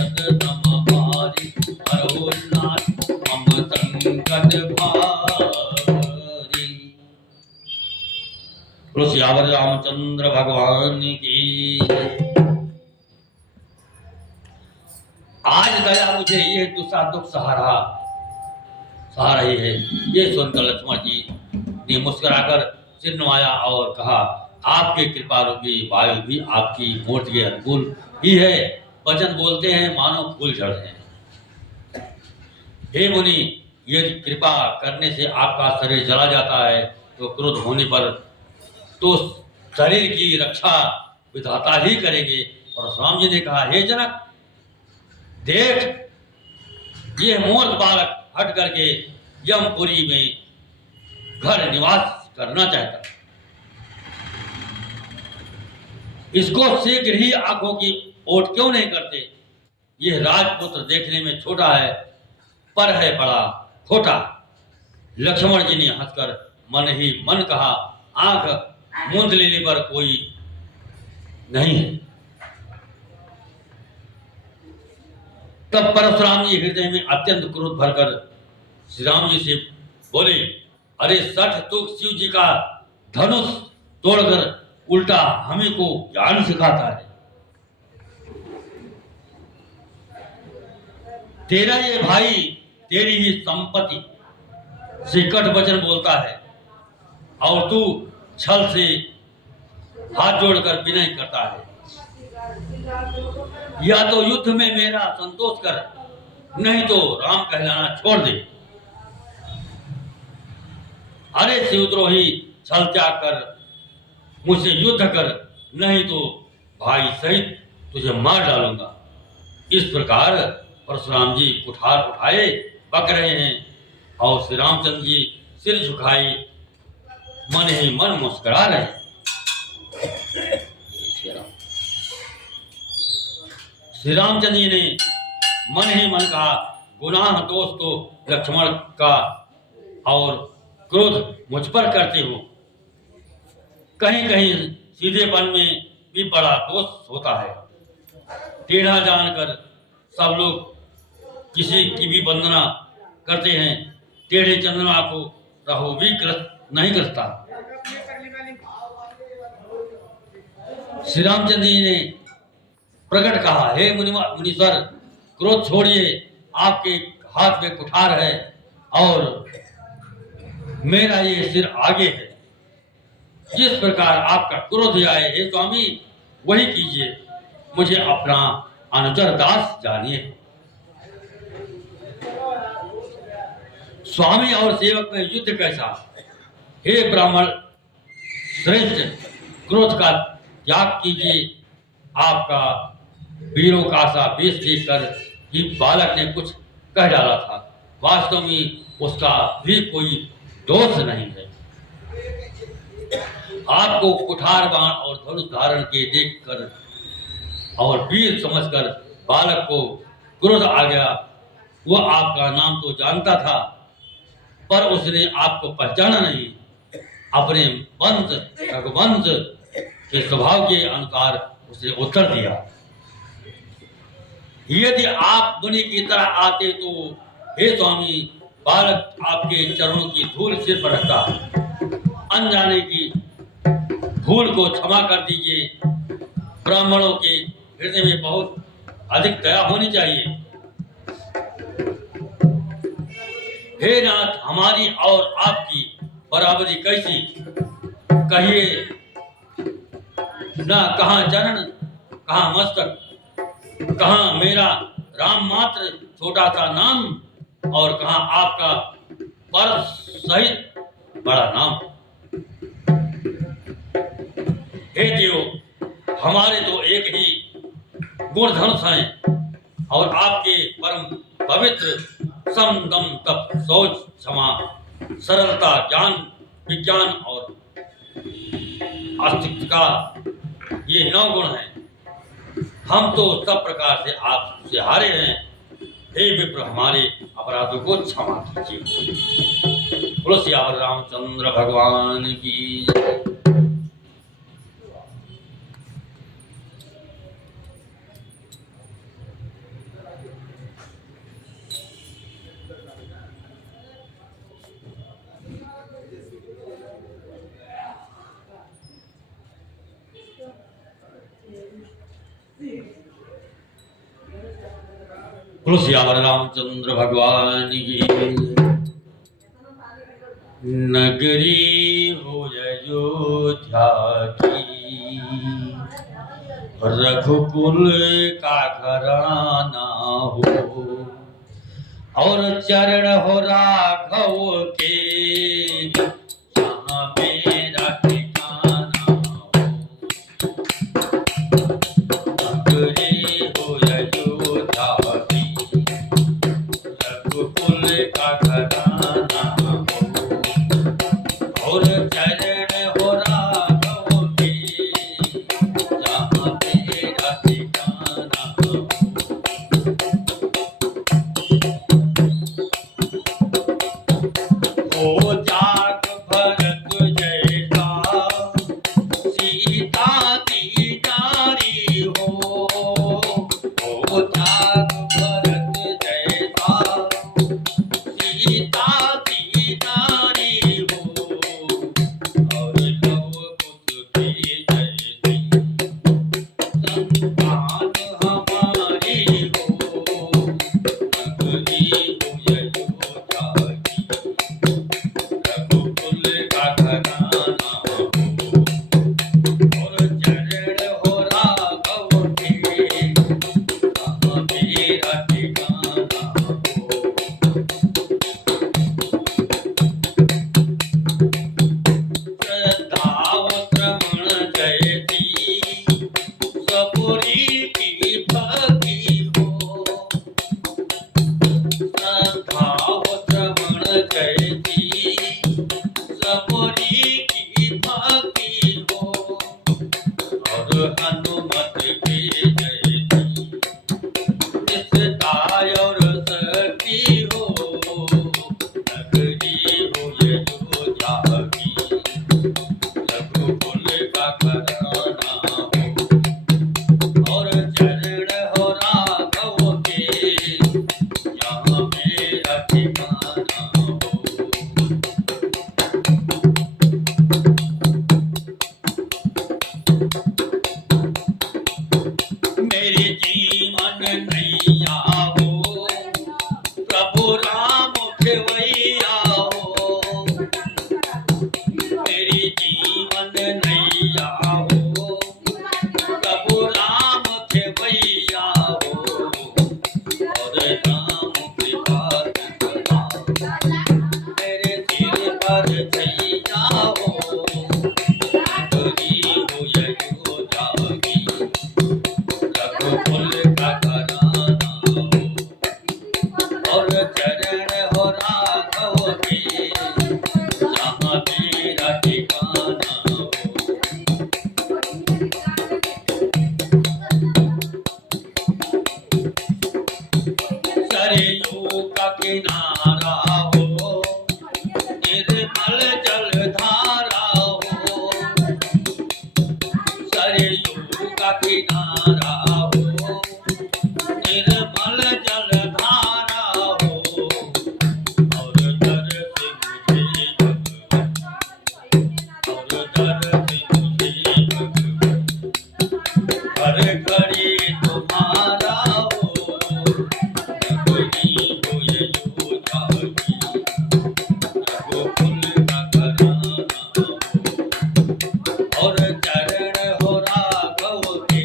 भरत सम भारी, हरो नाथ मम संकट भारी। बोलो सियावर रामचंद्र भगवान की। आज दया मुझे ये दूसरा दुख सहा रही है। ये सुनकर लक्ष्मण जी ने मुस्कुराकर सिर नवाया और कहा, आपके कृपा रूपी वायु भी आपकी मूर्ति के अनुकूल ही है। वचन बोलते हैं मानो फूल झड़ते हैं। हे मुनि, यदि कृपा करने से आपका शरीर जला जाता है तो क्रोध होने पर तो शरीर की रक्षा विधाता ही करेंगे। और राम जी ने कहा, हे जनक, देख, ये मूर्ख बालक हट करके यमपुरी में घर निवास करना चाहता, इसको शीघ्र ही आंखों की ओट क्यों नहीं करते? यह राजपुत्र देखने में छोटा है पर है बड़ा खोटा। लक्ष्मण जी ने हंसकर मन ही मन कहा, आंख मूंद लेने पर कोई नहीं है। तब परशुराम जी हृदय में अत्यंत क्रोध भरकर श्री राम जी से बोले, अरे सठ तू शिव जी का धनुष तोड़कर उल्टा हमें को ज्ञान सिखाता है। तेरा ये भाई तेरी ही संपत्ति से कट वचन बोलता है और तू छल से हाथ जोड़कर विनय करता है। या तो युद्ध में मेरा संतोष कर, नहीं तो राम कहलाना छोड़ दे। अरे शिवद्रोही, छल त्याग कर मुझसे युद्ध कर, नहीं तो भाई सहित तुझे मार डालूंगा। इस प्रकार परशुराम जी कुठार उठाए बक रहे हैं और श्री रामचंद्र जी सिर झुकाए मन ही मन मुस्कुरा रहे हैं। श्री रामचंद्र जी ने मन ही मन कहा, गुनाह दोष तो लक्ष्मण का और क्रोध मुझ पर करते हो। कहीं कहीं सीधेपन में भी बड़ा दोष होता है। टेढ़ा जानकर सब लोग किसी की भी वंदना करते हैं, टेढ़े चंद्रमा को राहु भी नहीं करता। श्री रामचंद्र जी ने प्रकट कहा, हे मुनीश्वर, क्रोध छोड़िए, आपके हाथ में कुठार है और मेरा ये सिर आगे है। जिस प्रकार आपका क्रोध आए हे स्वामी, वही कीजिए। मुझे अपना अनुचर दास जानिए। स्वामी और सेवक में युद्ध कैसा? हे ब्राह्मण श्रेष्ठ, क्रोध का त्याग कीजिए। आपका वीरों का सा वेश देखकर ही बालक ने कुछ कह डाला था। वास्तव में उसका भी कोई दोष नहीं है। आपको कुठार बाण और धनुष धारण के देखकर और वीर समझकर बालक को क्रोध आ गया। वह आपका नाम तो जानता था, पर उसने आपको पहचाना नहीं। अपने वंश रघुवंश के स्वभाव के अनुसार उसने उत्तर दिया, यदि आप मुनि की तरह आते तो हे स्वामी, बालक आपके चरणों की धूल सिर पर रखता। अनजाने की भूल को क्षमा कर दीजिए। ब्राह्मणों के हृदय में बहुत अधिक दया होनी चाहिए। हे नाथ, हमारी और आपकी बराबरी कैसी? कहिए ना, कहाँ चरण, कहाँ मस्तक, कहाँ मेरा राम मात्र छोटा सा नाम और कहाँ आपका पर सहित बड़ा नाम। हे देव, हमारे तो एक ही गुण धनुष हैं और आपके परम पवित्र सम दम तप शौच क्षमा सरलता ज्ञान विज्ञान और अस्तित्व का ये 9 गुण हैं। हम तो सब प्रकार से आपसे हारे हैं। हे विप्र, हमारे अपराधों को क्षमा कीजिए। बोलो सियावर रामचंद्र भगवान की। सियावर रामचंद्र भगवान की। नगरी हो अयोध्या की, रघुकुल का घराना हो, और चरण हो राघव के, जहाँ मेरा ठिकाना हो। नगरी हो अयोध्या की, रघुकुल का घराना हो, और चरण हो राघव के, जहाँ मेरा ठिकाना हो। हो जाग भरत जैसा, सीता दीदारी हो। हो जाग भरत जैसा, सीता दीदारी हो, और लव कुश की जैसी संतान हमारी हो। नगरी हो अयोध्या की, रघुकुल का घराना हो, और चरण हो राघव के, जहाँ मेरा ठिकाना हो। श्रद्धावत रमण जयती, सबुरी की भक्ति हो। श्रद्धावत रमण जयती, सबुरी की भक्ति हो, और हनुमत की जयती, निष्ठाय और शक्ति हो। नगरी हो अयोध्या की, रघुकुल का घराना हो, और चरण हो राघव के, जहाँ मेरा ठिकाना हो। मेरे जीवन नैया हो, प्रभु राम खेवैया हो। मेरी जीवन नैया हो, प्रभु राम खेवैया हो, और नाम कृपा करा, मेरे सिर पर छैया हो। नगरी हो अयोध्या की, रघुकुल का घराना हो, और चरण हो राघव के, जहाँ मेरा ठिकाना हो। सरयू का किनारा हो, निर्मल जलधारा हो। सरयू का किनारा हो, निर्मल जलधारा हो, और दर्द मुझे भगवन, और दर्द मुझे भगवन, हर घड़ी तुम्हारा हो। नगरी हो अयोध्या की, रघुकुल का घराना हो, और चरण हो राघव के,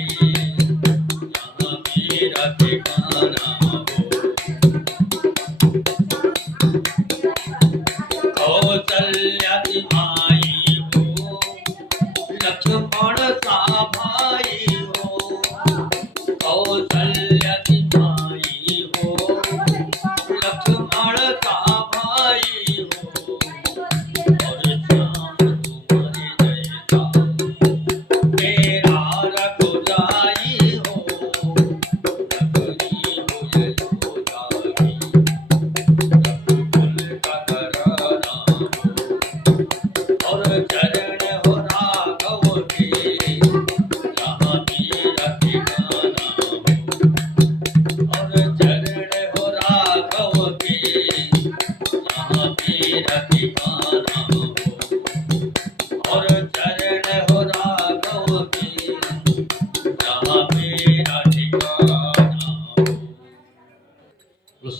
जहाँ मेरा ठिकाना हो। कौसल्या की माई हो, लक्ष्मण सा भाई हो। कौसल्या की माई हो, लक्ष्मण सा भाई हो, और श्याम तुम्हारे जैसा, मेरा रघुराई हो। नगरी हो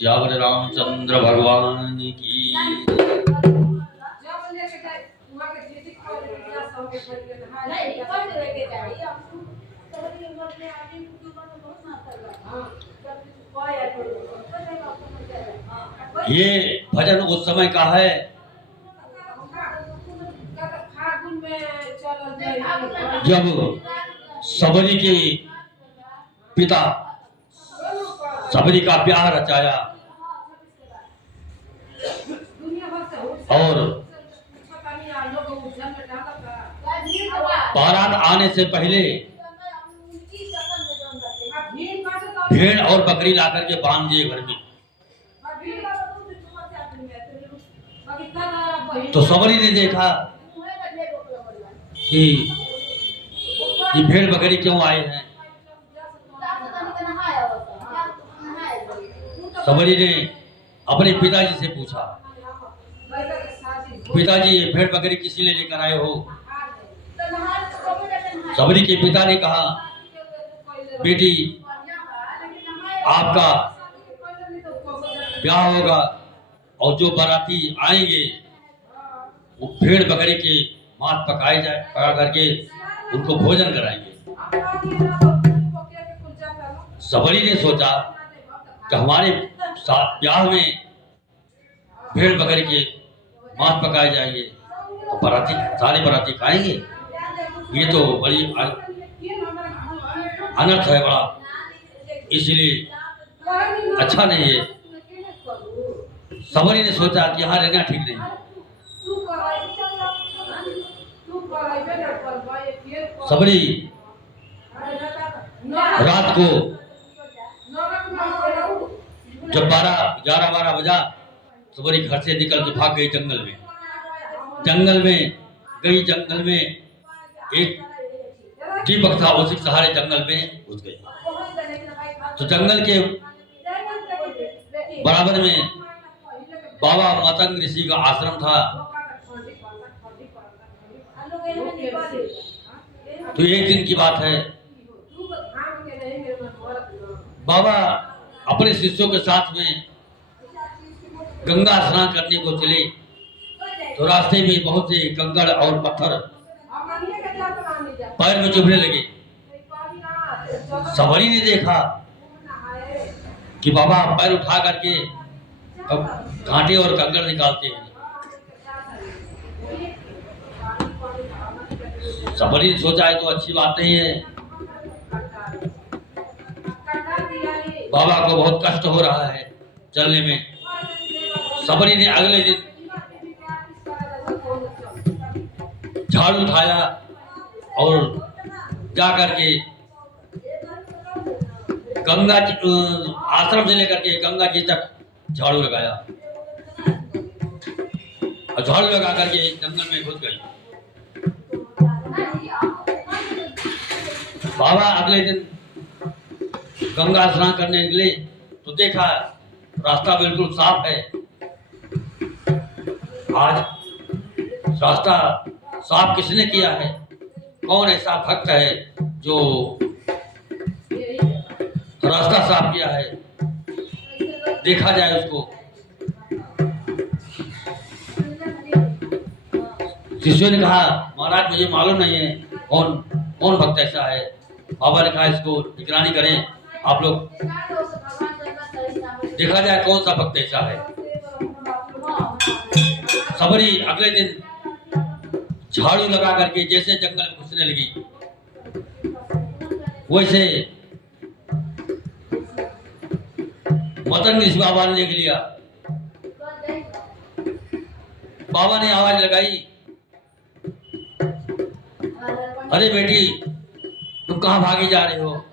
श्यावर रामचंद्र भगवान की। ये भजन उस समय का है जब सबरी के पिता सबरी का प्यार रचाया और बारात आने से पहले भेड़ और बकरी लाकर के बांध दिए घर में। तो सबरी ने देखा कि ये भेड़ बकरी क्यों आए हैं। सबरी ने अपने पिताजी से पूछा, पिताजी ये भेड़ बकरी किसी लिए लेकर आए हो। सबरी के पिता ने कहा, बेटी आपका ब्याह होगा और जो बाराती आएंगे वो भेड़ बकरी के मांस पका करके उनको भोजन कराएंगे। सबरी ने सोचा कि हमारे ब्याह में भेड़ बकरी के मांस पकाए जाएंगे तो बाराती सारे बाराती खाएंगे, ये तो बड़ी अनर्थ है बड़ा, इसलिए अच्छा नहीं है। सबरी ने सोचा कि यहाँ रहना ठीक नहीं। सबरी रात को जब 11-12 बजा, सबरी घर से निकल के भाग गई जंगल में। जंगल में एक दीपक था, उसी के सहारे जंगल में घुस गई। तो जंगल के बराबर में बाबा मतंग ऋषि का आश्रम था। तो एक दिन की बात है, बाबा अपने शिष्यों के साथ में गंगा स्नान करने को चले। तो रास्ते में बहुत से कंकड़ और पत्थर पैर में चुभने लगे। सबरी ने देखा कि बाबा पैर उठा करके कांटे और कंकड़ निकालते हैं। सबरी ने सोचा है तो अच्छी बात नहीं है, बाबा को बहुत कष्ट हो रहा है चलने में। सबरी ने अगले दिन झाड़ू उठाया और जाकर के गंगा आश्रम से लेकर के गंगा जी तक झाड़ू लगाया और झाड़ू लगा करके जंगल में घुस गई। बाबा अगले दिन गंगा स्नान करने निकले तो देखा रास्ता बिल्कुल साफ है। आज रास्ता साफ किसने किया है? कौन ऐसा भक्त है जो रास्ता साफ किया है? देखा जाए उसको। शिष्यों ने कहा, महाराज मुझे मालूम नहीं है कौन भक्त ऐसा है। बाबा ने कहा इसको निगरानी करें आप लोग, देखा जाए कौन सा भक्त ऐसा है। सबरी अगले दिन झाड़ू लगा करके जैसे जंगल में घुसने लगी, वैसे मतंग ऋषि बाबा ने देख लिया। बाबा ने आवाज लगाई, अरे बेटी तुम कहाँ भागी जा रही हो,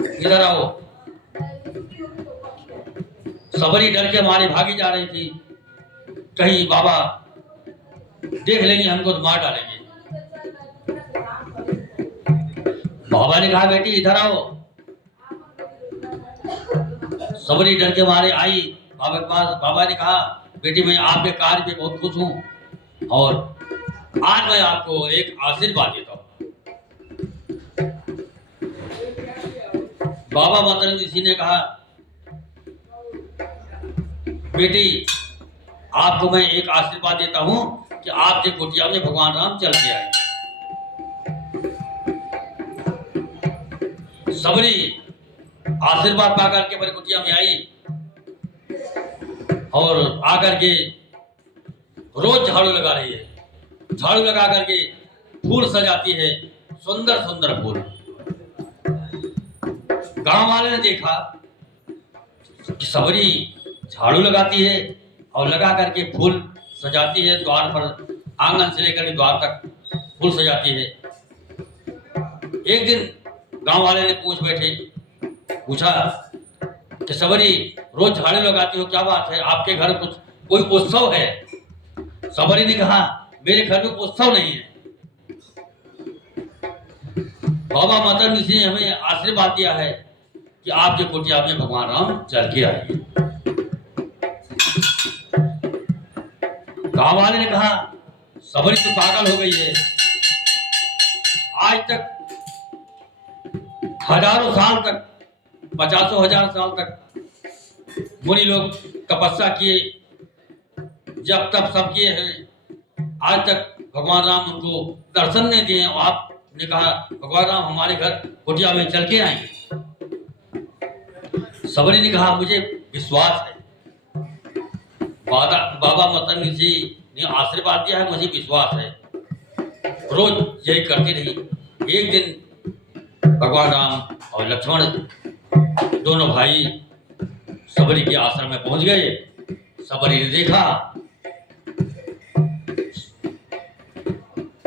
इधर आओ। सबरी डर के मारे भागी जा रही थी, कहीं बाबा देख लेंगे हमको तो मार डालेंगे। बाबा ने कहा बेटी इधर आओ। सबरी डर के मारे आई बाबा के पास। बाबा ने कहा बेटी मैं आपके कार्य पे बहुत खुश हूँ और आज मैं आपको एक आशीर्वाद देता हूँ। बाबा मतंग ऋषि ने कहा बेटी, आपको मैं एक आशीर्वाद देता हूं कि आपके कुटिया में भगवान राम चल के आए। सबरी आशीर्वाद पाकर के मेरे कुटिया में आई और आकर के रोज झाड़ू लगा रही है। झाड़ू लगा करके फूल सजाती है, सुंदर सुंदर फूल। गांव वाले ने देखा कि सबरी झाड़ू लगाती है और लगा करके फूल सजाती है, द्वार पर, आंगन से लेकर के द्वार तक फूल सजाती है। एक दिन गांव वाले ने पूछा कि सबरी रोज झाड़ू लगाती हो, क्या बात है, आपके घर कुछ कोई उत्सव है? सबरी ने कहा, मेरे घर में उत्सव नहीं है। बाबा माता ऋषि ने हमें आशीर्वाद दिया है कि आपके कुटिया में भगवान राम चल के आए। गांव वाले ने कहा, सबरी तो पागल हो गई है। आज तक हजारों साल तक, 50,000 साल तक मुनि लोग तपस्या किए, जब तब सब किए हैं, आज तक भगवान राम उनको दर्शन नहीं दिए। और आपने कहा भगवान राम हमारे घर कुटिया में चल के आएंगे। सबरी ने कहा, मुझे विश्वास है, बाबा मतन जी ने आशीर्वाद दिया है, मुझे विश्वास है, रोज यही करती रही। एक दिन भगवान राम और लक्ष्मण दोनों भाई सबरी के आश्रम में पहुंच गए। सबरी ने देखा,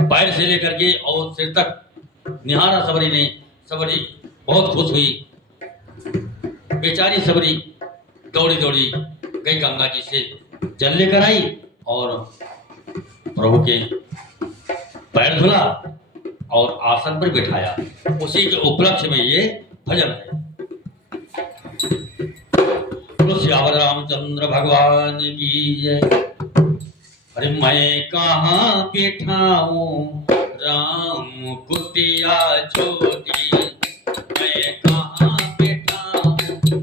पैर से लेकर के और सिर तक निहारा सबरी ने। सबरी बहुत खुश हुई। बेचारी सबरी दौड़ी दौड़ी गई, गंगा जी से जल लेकर आई और प्रभु के पैर धुला और आसन पर बिठाया। उसी के उपलक्ष्य में ये भजन है। श्याम रामचंद्र भगवान की जय। अरे मैं कहाँ बैठाऊं राम कुटिया छोटी, मैं कहाँ बैठाऊं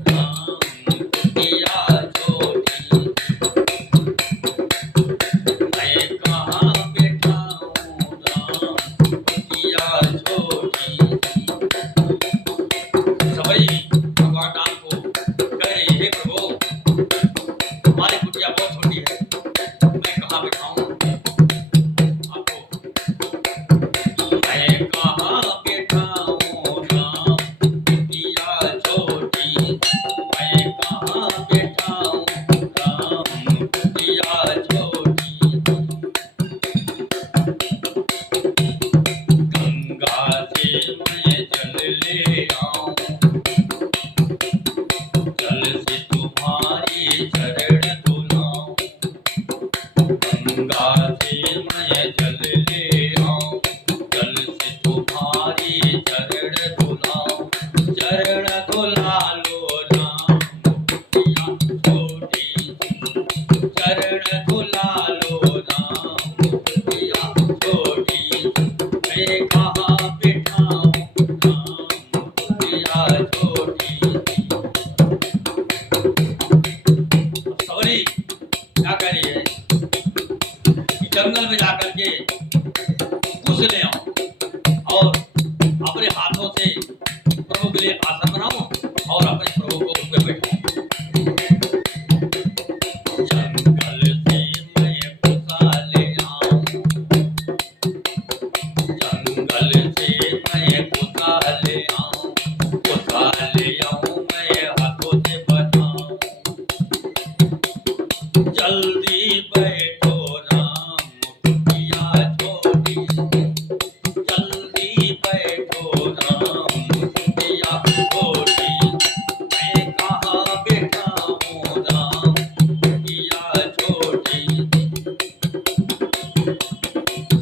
राम कुटिया छोटी, मैं कहाँ बैठाऊं राम कुटिया छोटी। सबरी भगवान राम को कह रही है, प्रभु हमारी कुटिया बहुत छोटी है, मैं कहाँ बैठाऊं आपको? मैं कहाँ बैठाऊं राम कुटिया छोटी, मैं कहाँ बैठाऊं राम कुटिया छोटी। गंगा से मैं जल ले आऊं, जल से तुम्हारी चरण धुलाऊं। गंगा से मैं जल ले आऊं, जल से तुम्हारी चरण धुलाऊं। चरण धुला लो राम कुटिया छोटी, चरण धुला लो राम कुटिया छोटी। मैं कहाँ बैठाऊं राम कुटिया छोटी। सबरी क्या कह रही है कि जंगल में जाकर के कुश ले आऊं और अपने हाथों से प्रभु के लिए आसन बनाऊं और अपने प्रभु को उस पर बैठाऊं। जंगल से मैं कुशा ले आऊं, जंगल से मैं कुशा ले आऊं, कुशा ले आऊं मैं हाथों से बनाऊं। जल्दी बैठो राम कुटिया छोटी, जल्दी बैठो राम कुटिया छोटी। मैं कहाँ बैठाऊं राम कुटिया छोटी।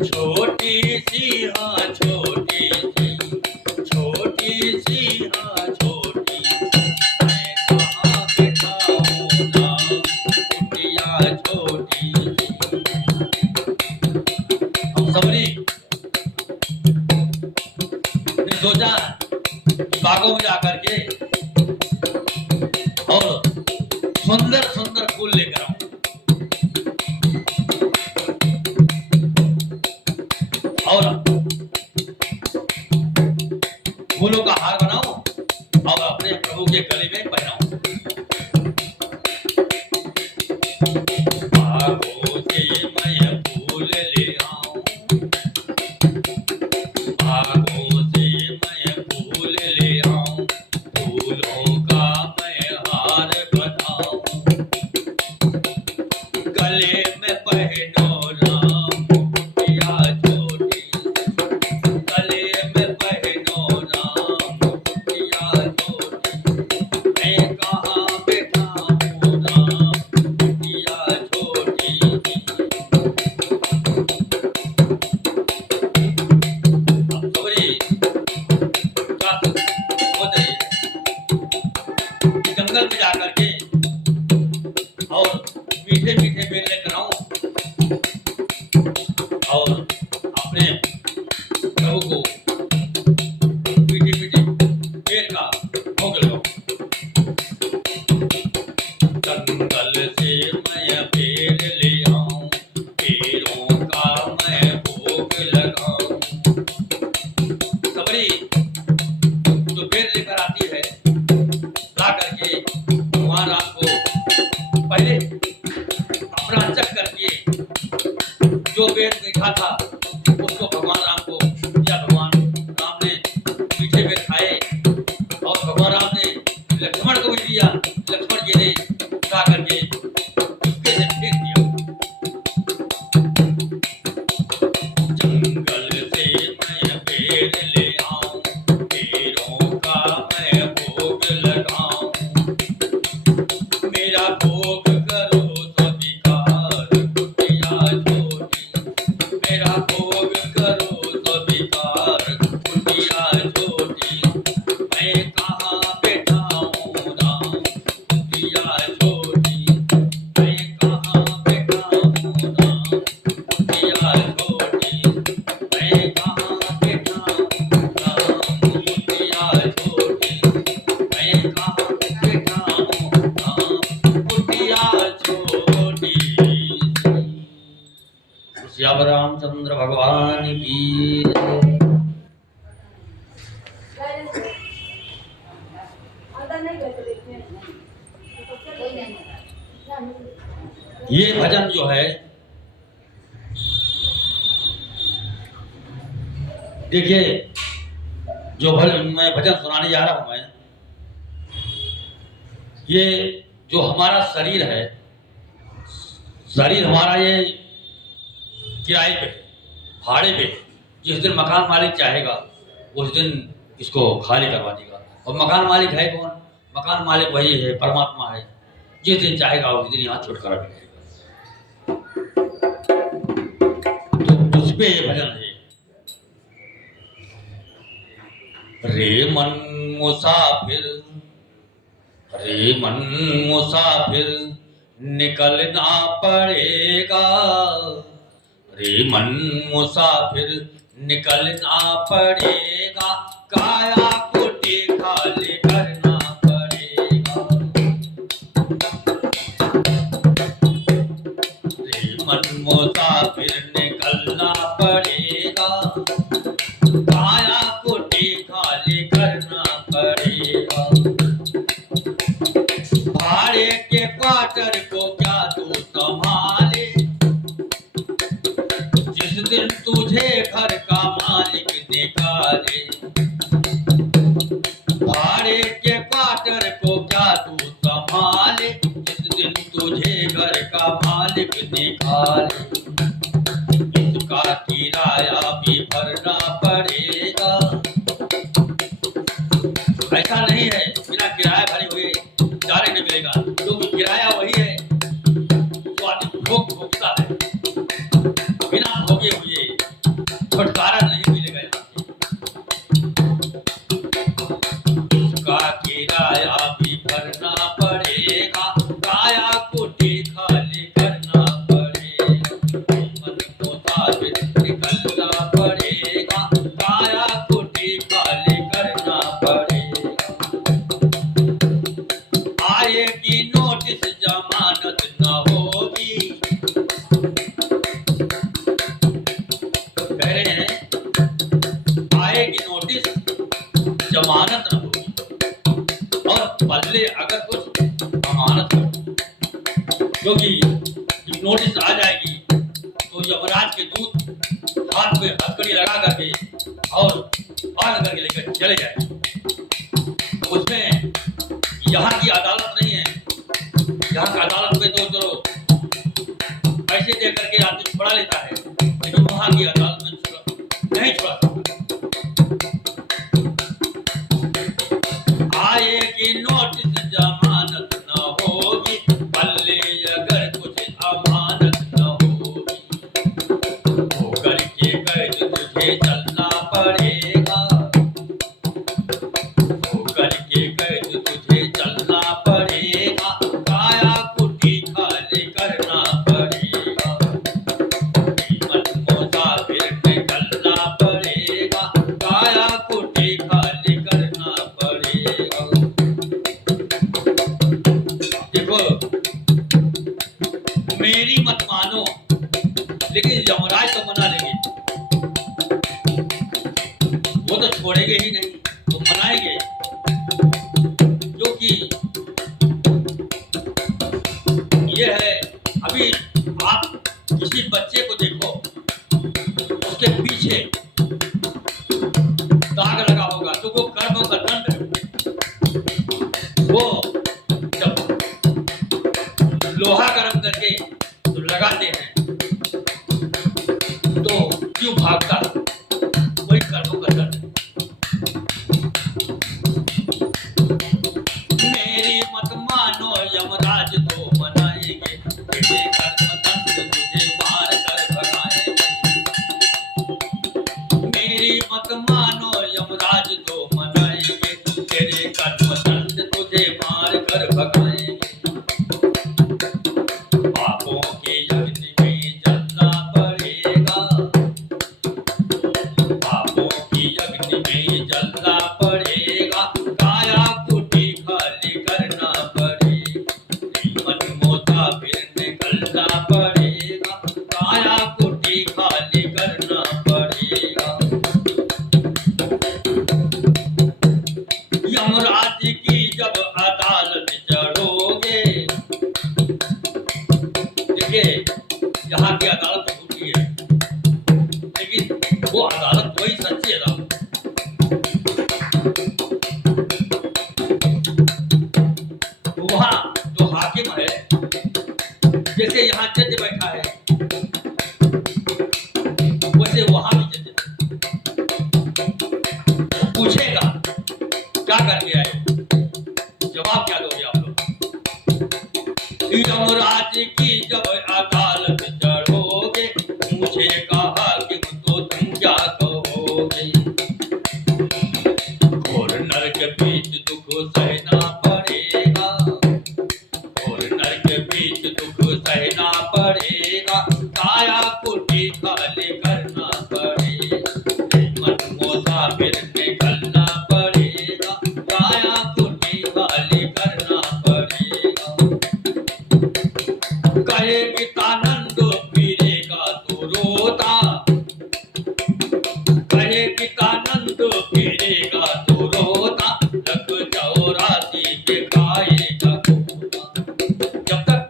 छोटी सी हाँ छोटी सी, छोटी सी हाँ छोटी, मैं कहाँ बैठाऊं राम कुटिया छोटी। अब सबरी ने सोचा कि बागों में जाकर के और सुंदर सुंदर फूल लेकर जंगल में जाकर के और मीठे मीठे बेर लेकर आऊं और अपने प्रभु को मीठे मीठे बेर का भोग लगाऊं। जंगल से मैं बेर ले आऊं, बेरों का मैं भोग लगाऊं। सबरी जो बेर लेकर आती है ला करके भगवान राम को पहले अपना चख करके जो बेर मीठा था उसको भगवान राम को या भगवान राम ने मीठे बेर खाए और भगवान राम ने लक्ष्मण को भी दिया। लक्ष्मण जी ने खा करके उसके से फेंक दिया। जंगल से मैं बेर ले आऊं, बेरों का मैं भोग लगाऊं। मेरा भोग करो स्वीकार, कुटिया छोटी। मेरा भोग करो स्वीकार, कुटिया छोटी। मैं कहाँ बैठाऊं राम, कुटिया छोटी। मैं कहाँ बैठाऊं राम, कुटिया छोटी। मैं कहाँ बैठाऊं राम, कुटिया छोटी। मैं कहाँ बैठाऊं राम, कुटिया छोटी। श्याम रामचंद्र भगवान की जय। ये भजन जो है देखिए, जो मैं भजन सुनाने जा रहा हूं मैं, ये जो हमारा शरीर है, शरीर हमारा ये किराए पे, भाड़े पे। जिस दिन मकान मालिक चाहेगा उस दिन इसको खाली करवा देगा। और मकान मालिक है कौन? मकान मालिक वही है, परमात्मा है। जिस दिन चाहेगा उस दिन यहाँ छुटकारा मिलेगा। तो उस पे ये भजन है। रे मन मुसाफिर, रे मन मुसाफिर, निकलना पड़ेगा। रे मन मुसाफिर, निकलना पड़ेगा। काया कोटी खाली करना पड़ेगा। रे मन मुसाफिर, निकलना पड़ेगा। काया कोटी खाली करना पड़ेगा। भाड़े के क्वार्टर को क्या तू संभाले, जिस दिन तुझे घर का मालिक निकाले। भाड़े के क्वार्टर को क्या तू संभाले, जिस दिन तुझे घर का मालिक निकाले। इसका किराया भी भरना पड़ेगा। ऐसा नहीं है बिना किराया भरे हुए जाने नहीं मिलेगा, क्योंकि किराया वही है जो आदमी भोग भोगता है। बिना भोगे हुए छुटकारा नहीं मिलेगा यहाँ से। इसका किराया भी भरना पड़ेगा। काया कोठी खाली करना पड़ेगा। मन मुसाफिर, निकलना पड़ेगा। काया कोठी खाली करना पड़ेगा। आएगी नोटिस, जमानत न होगी। कह रहे हैं आएगी नोटिस, जमानत न होगी। और बदले अगर कुछ अमानत हो, क्योंकि नोटिस आ जाएगी तो यमराज के दूत हाथ में हथकड़ी लगा करके और बांध करके लेकर चले जाएंगे। उसमें यहाँ की अदालत नहीं है। यहाँ की अदालत में तो चलो पैसे दे करके आदमी छुड़ा लेता है, लेकिन वहाँ की अदालत में नहीं छुड़ा सकता। आएगी नोटिस, जमानत न होगी। पल्ले अगर कुछ अमानत न होगी। होकर के कैद तुझे चलना पड़ेगा। होकर के कैद तुझे चलना कभी आप किसी बच्चे को देखो, उसके पीछे दाग लगा होगा तो वो कर्मों का दंड है। वो जब लोहा गर्म करके तो लगाते हैं तो क्यों भागता, वही कर्मों का दंड है। मेरी मत मानो यमराज तो मनाएंगे, तेरे कर्म दंड तुझे मार कर भगाएंगे। मेरी मत मानो यमराज तो मनाएंगे, तेरे कर्म दंड तुझे मार कर भगाएंगे। पापों के यज्ञ में जलना पड़ेगा, पापों के यज्ञ में जलना पड़ेगा, काया कुटी खाली करना पड़ेगा, मन मोता फिर निकलना पड़ेगा, काया कुटी खाली करना पड़ेगा। यमराज की जब अदालत चढ़ोगे, देखिए यहाँ की अदालत तो झूठी है, लेकिन वो अदालत वही सच्ची अदालत। वहाँ जो हाकिम है, जैसे यहाँ जज बैठा है, वैसे वहाँ भी जज है। पूछेगा क्या करके आए, जवाब क्या दोगे आप लोग? यमराज की जब अदालत चढ़ोगे, पूछेगा हाकिम तो तुम क्या कहोगे? घोर नरक बीच दुख सहना पड़ेगा, घोर नरक बीच दुख सहना पड़ेगा, काया कुटी खाली करना पड़ेगा, मन मोता फिर निकलना पड़ेगा, काया कुटी खाली करना पड़ेगा। कहे गीतानंद फिरेगा तो रोता, कहे गीतानंद फिरेगा तो रोता, लग 84 के खाएगा खोता। जब तक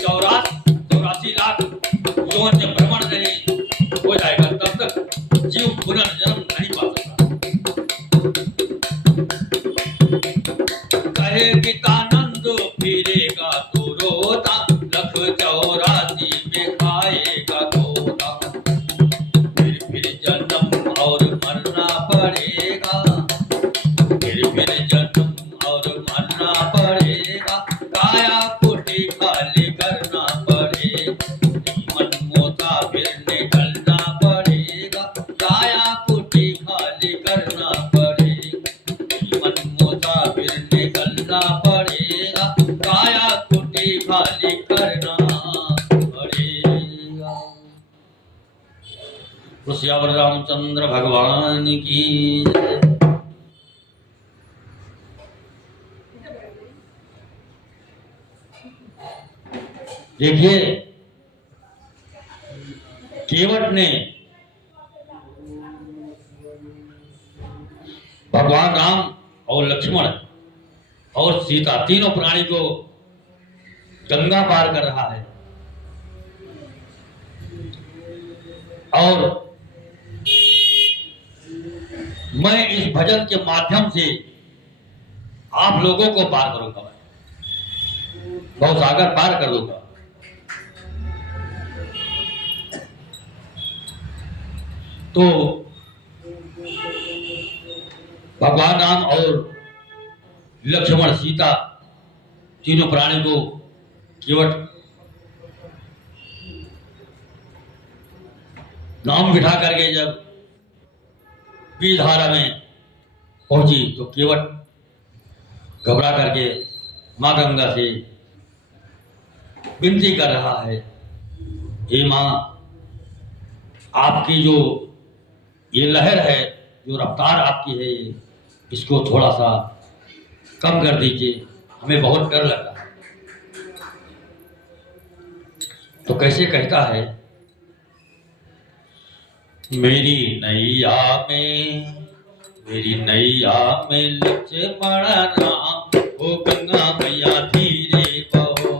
84 लाख यौन में भ्रमण नहीं हो जाएगा, तब तक जीव पुनर्जन्म नहीं पा सकता। कहे गीतानंद फिरेगा तो रोता, लख 84 में खाएगा खोता। फिर जन्म और मरना पड़ेगा, फिर जन्म और मरना पड़ेगा, काया कुटी खाली करना पड़ेगा, मन मोता फिर निकलना पड़ेगा, काया कुटी खाली करना पड़ेगा, मन मोता फिर निकलना पड़ेगा, काया कुटी खाली करना पड़ेगा। श्यावर रामचंद्र भगवान की जय। देखिए केवट ने भगवान राम और लक्ष्मण और सीता तीनों प्राणी को गंगा पार कर रहा है, और मैं इस भजन के माध्यम से आप लोगों को पार करूंगा, भवसागर पार कर दूंगा। तो भगवान राम और लक्ष्मण सीता तीनों प्राणी को केवट नाम बिठा करके जब बीधारा में पहुंची तो केवट घबरा करके मां गंगा से विनती कर रहा है, हे मां, आपकी जो ये लहर है, जो रफ्तार आपकी है, इसको थोड़ा सा कम कर दीजिए, हमें बहुत डर लग रहा है। तो कैसे कहता है, मेरी नैया में लक्ष्मण राम, ओ गंगा मैया धीरे बहो।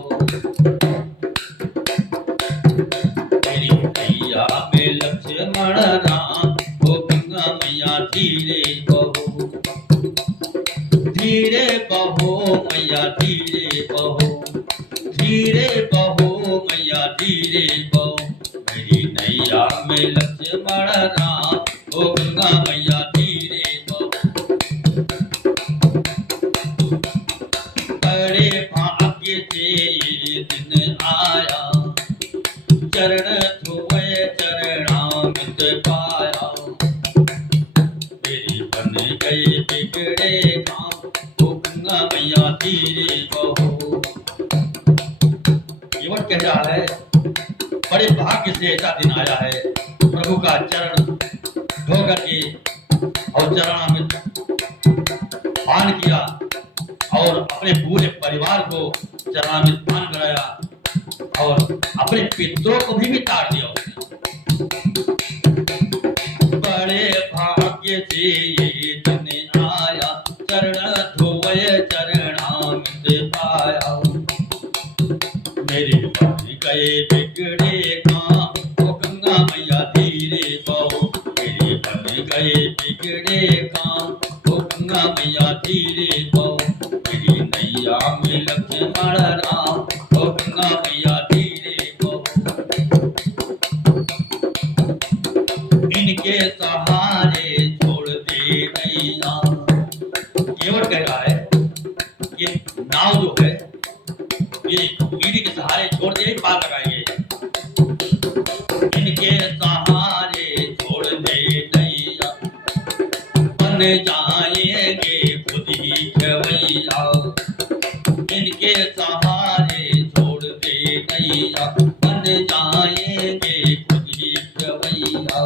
धीरे बहो मैया धीरे बहो, मेरी नैया में लक्ष्मण राम, ओ गंगा मैया धीरे बहो। बड़े भाग्य से ये दिन आया, चरण धोए चरणामृत पाया, मेरी बन गए बिगड़े काम, ओ गंगा मैया धीरे बहो। केवट कह रहा है बड़े भाग्य से ऐसा दिन आया है, प्रभु का चरण धो करके और चरणामृत पान किया और अपने पूरे परिवार को चरणामृत पान कराया और अपने पितरों को भी तार दिया उसने। बड़े भाग्य से ये दिन आया, चरण धोए चरणामृत पाया, मेरे बन गए बिगड़े काम, ओ गंगा मैया धीरे बहो, मेरे बन गए बिगड़े काम, ओ गंगा मैया धीरे बहो, मेरी नैया में लक्ष्मण राम, ओ गंगा मैया धीरे बहो। इनके सहारे छोड़ दे नैया, केवट कह रहा है ये नाव जो है ये कीड़ी के सहारे छोड़ दे पार लगाएंगे। इनके सहारे छोड़ दे नैया, बन जाएंगे खुद ही खेवैया, इनके सहारे छोड़ दे नैया, बन जाएंगे खुद ही खेवैया,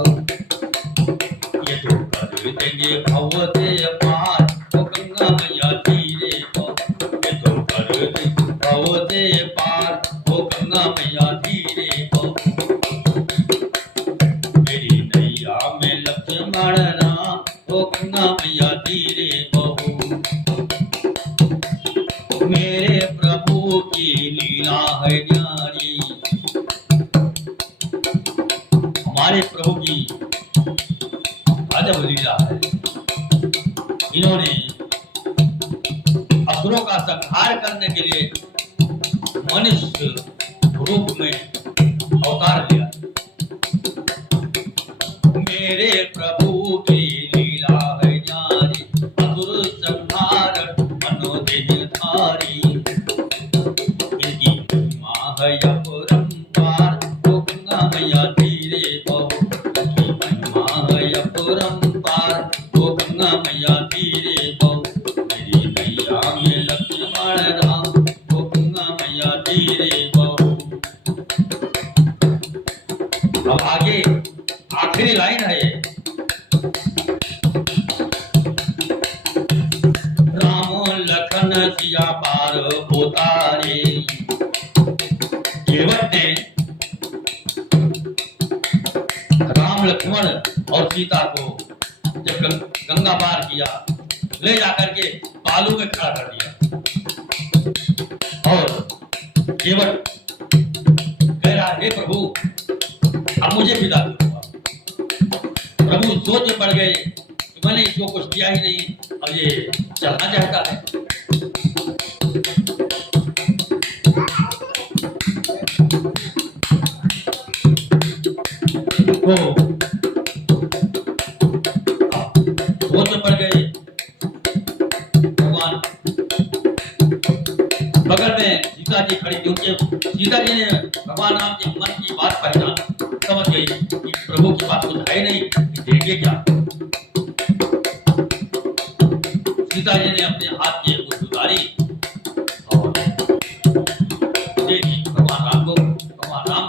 ये तो कर देंगे भव से पार, ओ गंगा मैया धीरे बहो, ये तो कर देंगे भव से पार, ओ गंगा मैया धीरे बहो, मेरी नैया में लक्ष्मण राम, ओ गंगा मैया धीरे बहो। मेरे प्रभु की लीला है न्यारी, हमारे प्रभु की अजब लीला है। इन्होंने असुरों का संहार करने के लिए मनुष्य रूप में अवतार लिया। मेरे प्रभु की लीला है न्यारी, असुर संहार मनोदेह धारी, इनकी महिमा है अपरंपार, ओ गंगा मैया धीरे बहो, इनकी महिमा है अपरंपार, ओ गंगा मैया धीरे बहो, मेरी नैया में लक्ष्मण राम, ओ गंगा मैया धीरे बहो। अब आगे आखिरी लाइन है, राम लखन सिया पार उतारे। केवट ने राम लक्ष्मण और सीता को जब गंगा पार किया, ले जाकर के बालू में खड़ा कर दिया और केवट कह रहा हे प्रभु अब मुझे विदा करो। प्रभु सोच में पड़ गए कि मैंने इसको कुछ किया ही नहीं और ये चलना चाहता है। तो सोच में पड़ गए। भगवान बगल में सीता जी खड़ी थी, उनके सीता जी ने भगवान राम के मन की बात पहचान समझ गई कि प्रभु की बात कुछ है नहीं, देंगे क्या। सीता जी ने अपने हाथ की अंगूठी उतारी और दे दी भगवान राम को। भगवान राम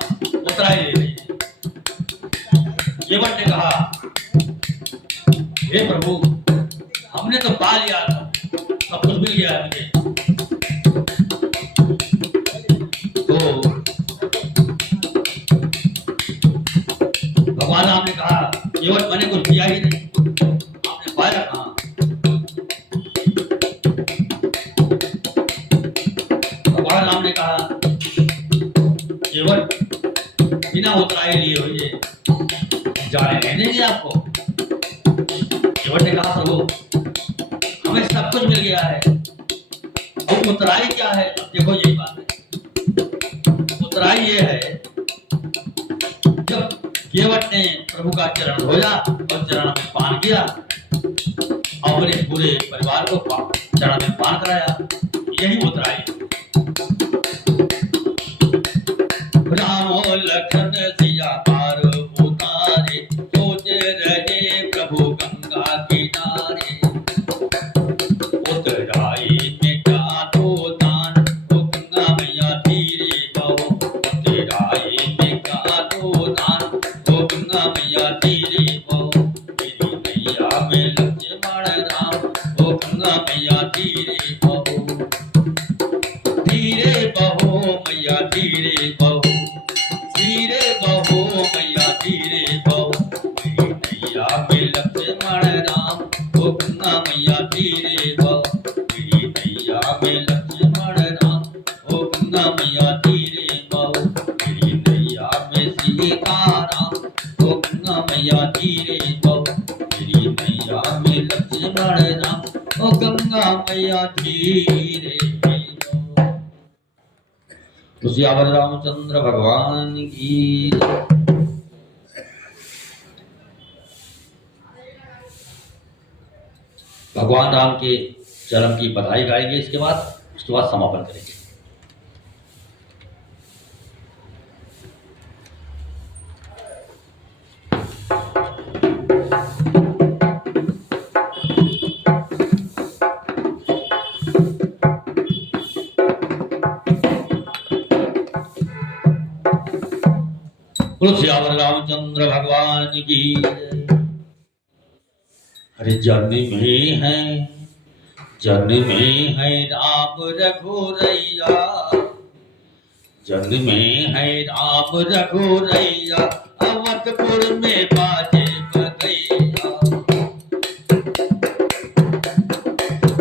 उतराई ले रही है। केवट ने कहा हे प्रभु हमने तो पा लिया, सब कुछ मिल गया मुझे। तो भगवान राम ने कहा केवट मैंने कुछ किया ही नहीं, आपने पाया कहाँ। भगवान राम ने कहा केवट बिना उतराए लिए हुए जाने नहीं देंगे आपको। केवट ने कहा प्रभु हमें सब कुछ मिल गया है, अब उतराई क्या है। अब देखो यही बात है, उत्तराई ये है, जब केवट ने प्रभु का चरण धोया और चरण में पान किया और इस पूरे परिवार को चरण में पान कराया, यही उत्तराई। राम लखन सिया पार उतारे, सोचे रहे प्रभु गंगा किनारे। उत्तराई में क्या तो दान, ओ गंगा मैया धीरे बहो। उत्तराई में क्या तो दान, ओ गंगा मैया धीरे बहो। मेरी नैया में लक्ष्मण राम, ओ गंगा मैया धीरे बहो। धीरे बहो मैया धीरे बहो, धीरे बहो मैया धीरे बहो। मेरी नैया में लक्ष्मण राम, ओ गंगा मैया धीरे बहो। मेरी नैया में लक्ष्मण राम, ओ गंगा मैया धीरे बहो। मेरी नैया में सीता राम, ओ गंगा मैया धीरे बहो। मेरी नैया में लक्ष्मण राम, ओ गंगा मैया धीरे बहो। सियावर रामचंद्र भगवान की। भगवान राम के चरण की बधाई गाएंगे, उसके बाद समापन करेंगे। सियावर रामचंद्र भगवान की। अरे जन्म में है राम रघुरैया, जन्म में है राम रघुरैया। अवधपुर में बाजे बधैया,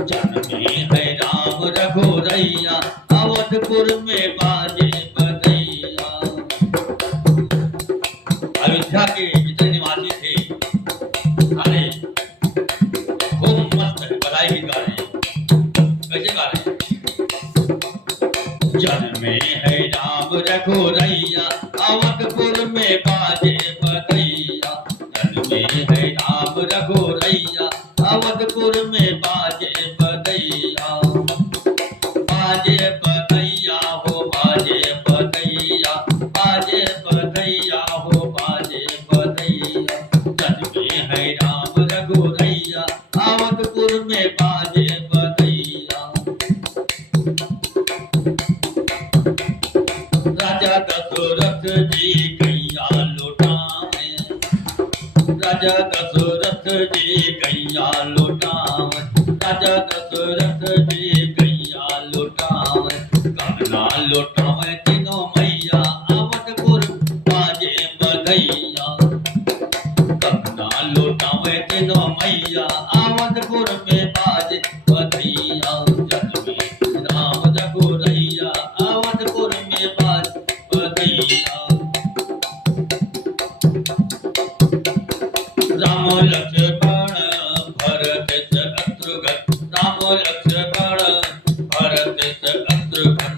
जन्म में है राम रघुरैया। अवधपुर में बाजे बधैया। अयोध्या के जितने निवासी थे सारे खूब मस्त बधाई गीत गा रहे हैं। कैसे गा रहे हैं? जन्म में है राम रघुरैया, अवधपुर में बाजे बधैया। जन्म में है राम रघुरैया, अवधपुर में बाजे बधैया। बाजे बधैया हो बाजे बधैया, बाजे बधैया हो बाजे बधैया। जन्म में है राम रघुरैया, अवधपुर में बाजे बधैया। राजा दशरथ जी गैया लौटावे, राजा दशरथ जी गैया लौटावे। राजा दशरथ जी गैया लौटावे। कंगना लौटावे तीनों मैया, अवधपुर बाजे बधैया। कंगना लौटावे तीनों मैया, अवधपुर में बाजे बधैया। जन्म में राम रघुरैया, अवधपुर में बाजे बधैया। राम लक्ष्मण भरत शत्रुघ्न, राम लक्ष्मण भरत शत्रुघ्न।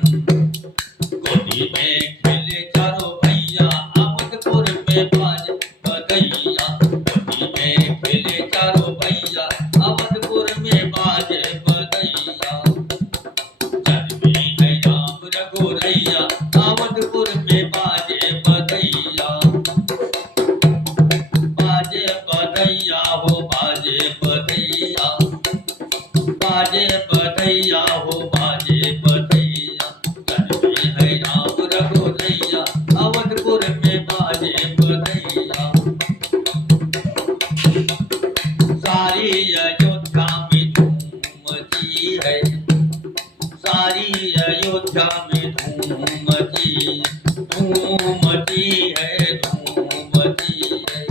गोदी में खेले चारों भैया, अवधपुर में बाजे बधैया। गोदी में खेले चारों भैया, अवधपुर में बाजे बधैया। जन्म में है राम रघुरैया, अवधपुर में बाजे बधैया। बाजे बधैया हो बाजे बधैया, बाजे बधैया हो बाजे बधैया। जन्म में है राम रघुरैया, अवधपुर में बाजे बधैया। सारी अयोध्या में धूम मची है, सारी अयोध्या में धूम मची है, धूम मची है, धूम मची है।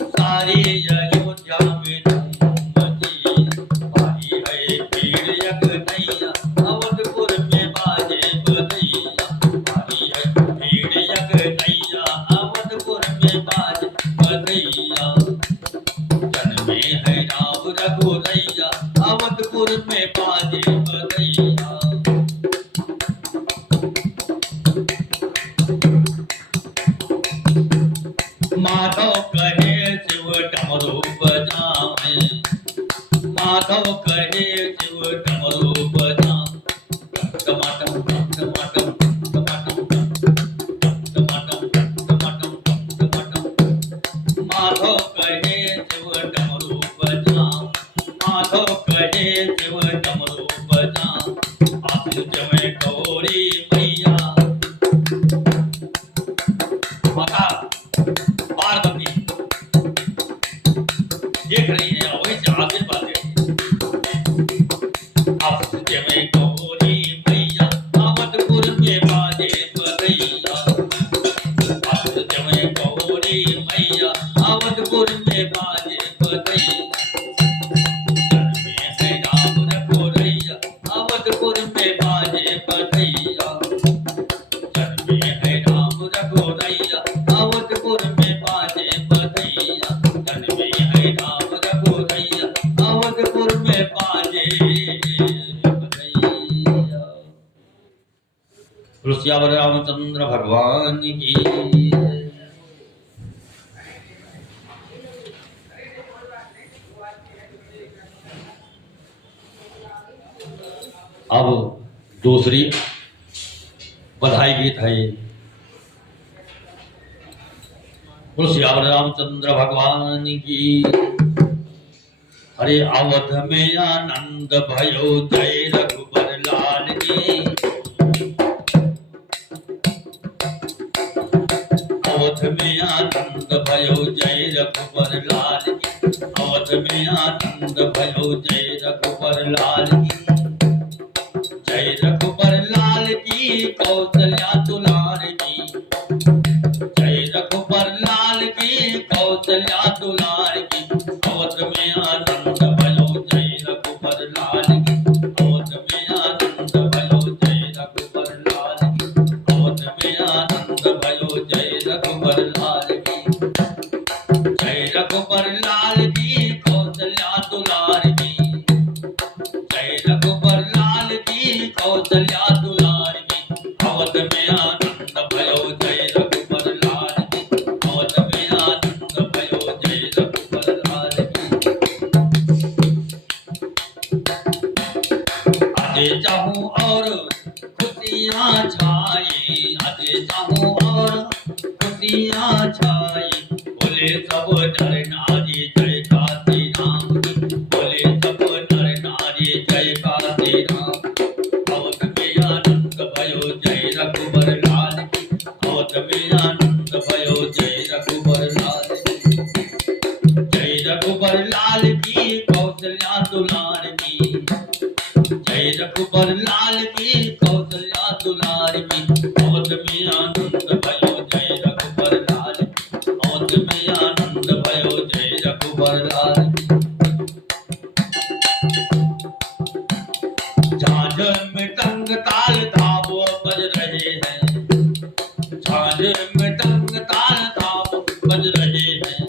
सारी अयोध्या में धूम मची है। भाई है भीड़ यज्ञ, अवधपुर में बाजे बधैया। भाई है भीड़ यज्ञ, अवधपुर में बाजे बधैया। जन्म में है राम रघुरैया, अवधपुर में बाजे बधैया। माधव कहे शिव डमरू बजा टमाटम टमाटम टमाटम टमाटम टमाटम टमाटम माधव कहे शिव डमरू बजा माधव कहे शिव डमरू बजा आदित्य में गौरी मैया माता पार्वती देख रही है वही से आगे बातें आदित्य में गौरी मैया अवधपुर में बाजे बधैया आदित्य में गौरी मैया अवधपुर में बाजे बधैया अवधपुर में बाजे बधैया जन्मे है राम रघुरैया अवधपुर में बाजे बधैया जन्मे है राम रघुरैया अवधपुर में बाजे बधैया। तुलसियावर रामचंद्र भगवान की। अब दूसरी बधाई गीत है तुलसियावर रामचंद्र भगवान की। अरे अवध में आनंद भयो जय रघुबर लाल की अवध में आनंद भयो जय रघुबर लाल की अवध में आनंद भयो जय रघुबर लाल की जय रघुबर लाल की कौशल्या दुलार की जय रघुबर लाल की कौशल्या दुलार की अवध में आनंद भयो जय रघुबर लाल की अवध में आनंद भयो जय रघुबर लाल की अवध में आनंद भयो जय रघुबर लाल की जय रघुबर लाल की कौशल्या दुलार की जय रघुबर लाल की कौशल्या दुलार की अवध में आनंद भयो जय रघुबर लाल की अवध में आनंद भयो जय रघुबर लाल की। आजे चाहूं और खुशियां छाई आजे चाहूं और खुशियां छाई बोले सब नर नारी जय काशी राम की बोले सब नर नारी जय काशी राम अवध में आनंद भयो जय रघुबर लाल की अवध में आनंद भयो जय रघुबर लाल की जय रघुबर लाल की कौशल्या दुलार की जय रघुबर लाल की कौशल्या दुलार की अवध में आनंद भयो जय रघुबर लाल की अवध में आनंद भयो जय रघुबर लाल की। झांझर में टंग ताल थाबो बज रहे हैं झांझर में टंग ताल थाबो बज रहे हैं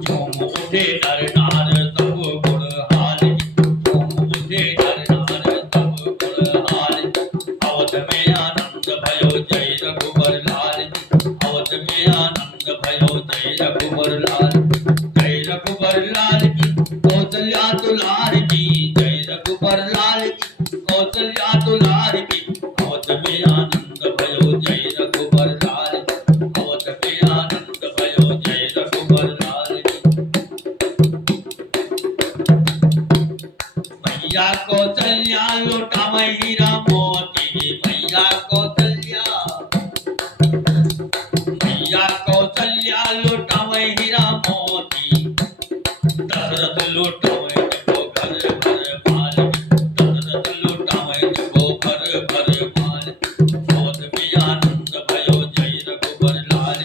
झूम उठे नर नार सब गुण हाल झूम उठे नर नार सब गुण हाल अवध में आनंद भयो जय रघुबर लाल अवध में आनंद भयो जय रघुबर लाल जय रघुबर लाल की कौशल्या दुलार की जय रघुबर लाल की कौशल्या दुलार की अवध में आनंद भयो जय रघुबर लाल अवध में आनंद भयो जय रघुबर लाल की। मैया कौशल्या लुटावै हीरा मोती मैया कौशल्या लुटावै हीरा मोती दशरथ लुटावै जगो घर घर माल दशरथ लुटावै जगो घर घर माल अवध में आनंद भयो जय रघुबर लाल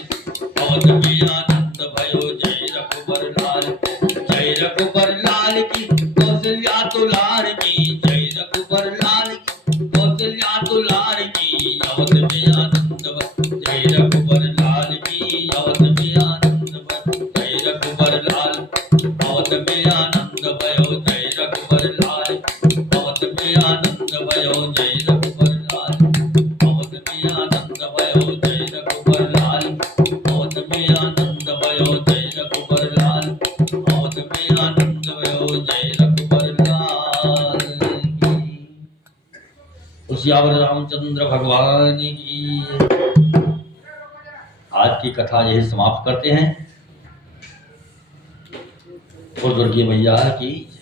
अवध में आनंद भयो जय रघुबर लाल जय रघुबर लाल की कौशल्या दुलार की जय रघुबर लाल की कौशल्या दुलार की अवध में आनंद जय रघुबर लाल की अवध में आनंद जय रघुबर लाल अवध में आनंद भयो जय रघुबर लाल अवध में आनंद भयो जय रघुबर लाल अवध में आनंद भयो जय रघुबर लाल अवध में आनंद भयो जय रघुबर लाल अवध में आनंद भयो सियावर रामचंद्र भगवान की। आज की कथा यही समाप्त करते हैं। बोल दुर्गे मैया की।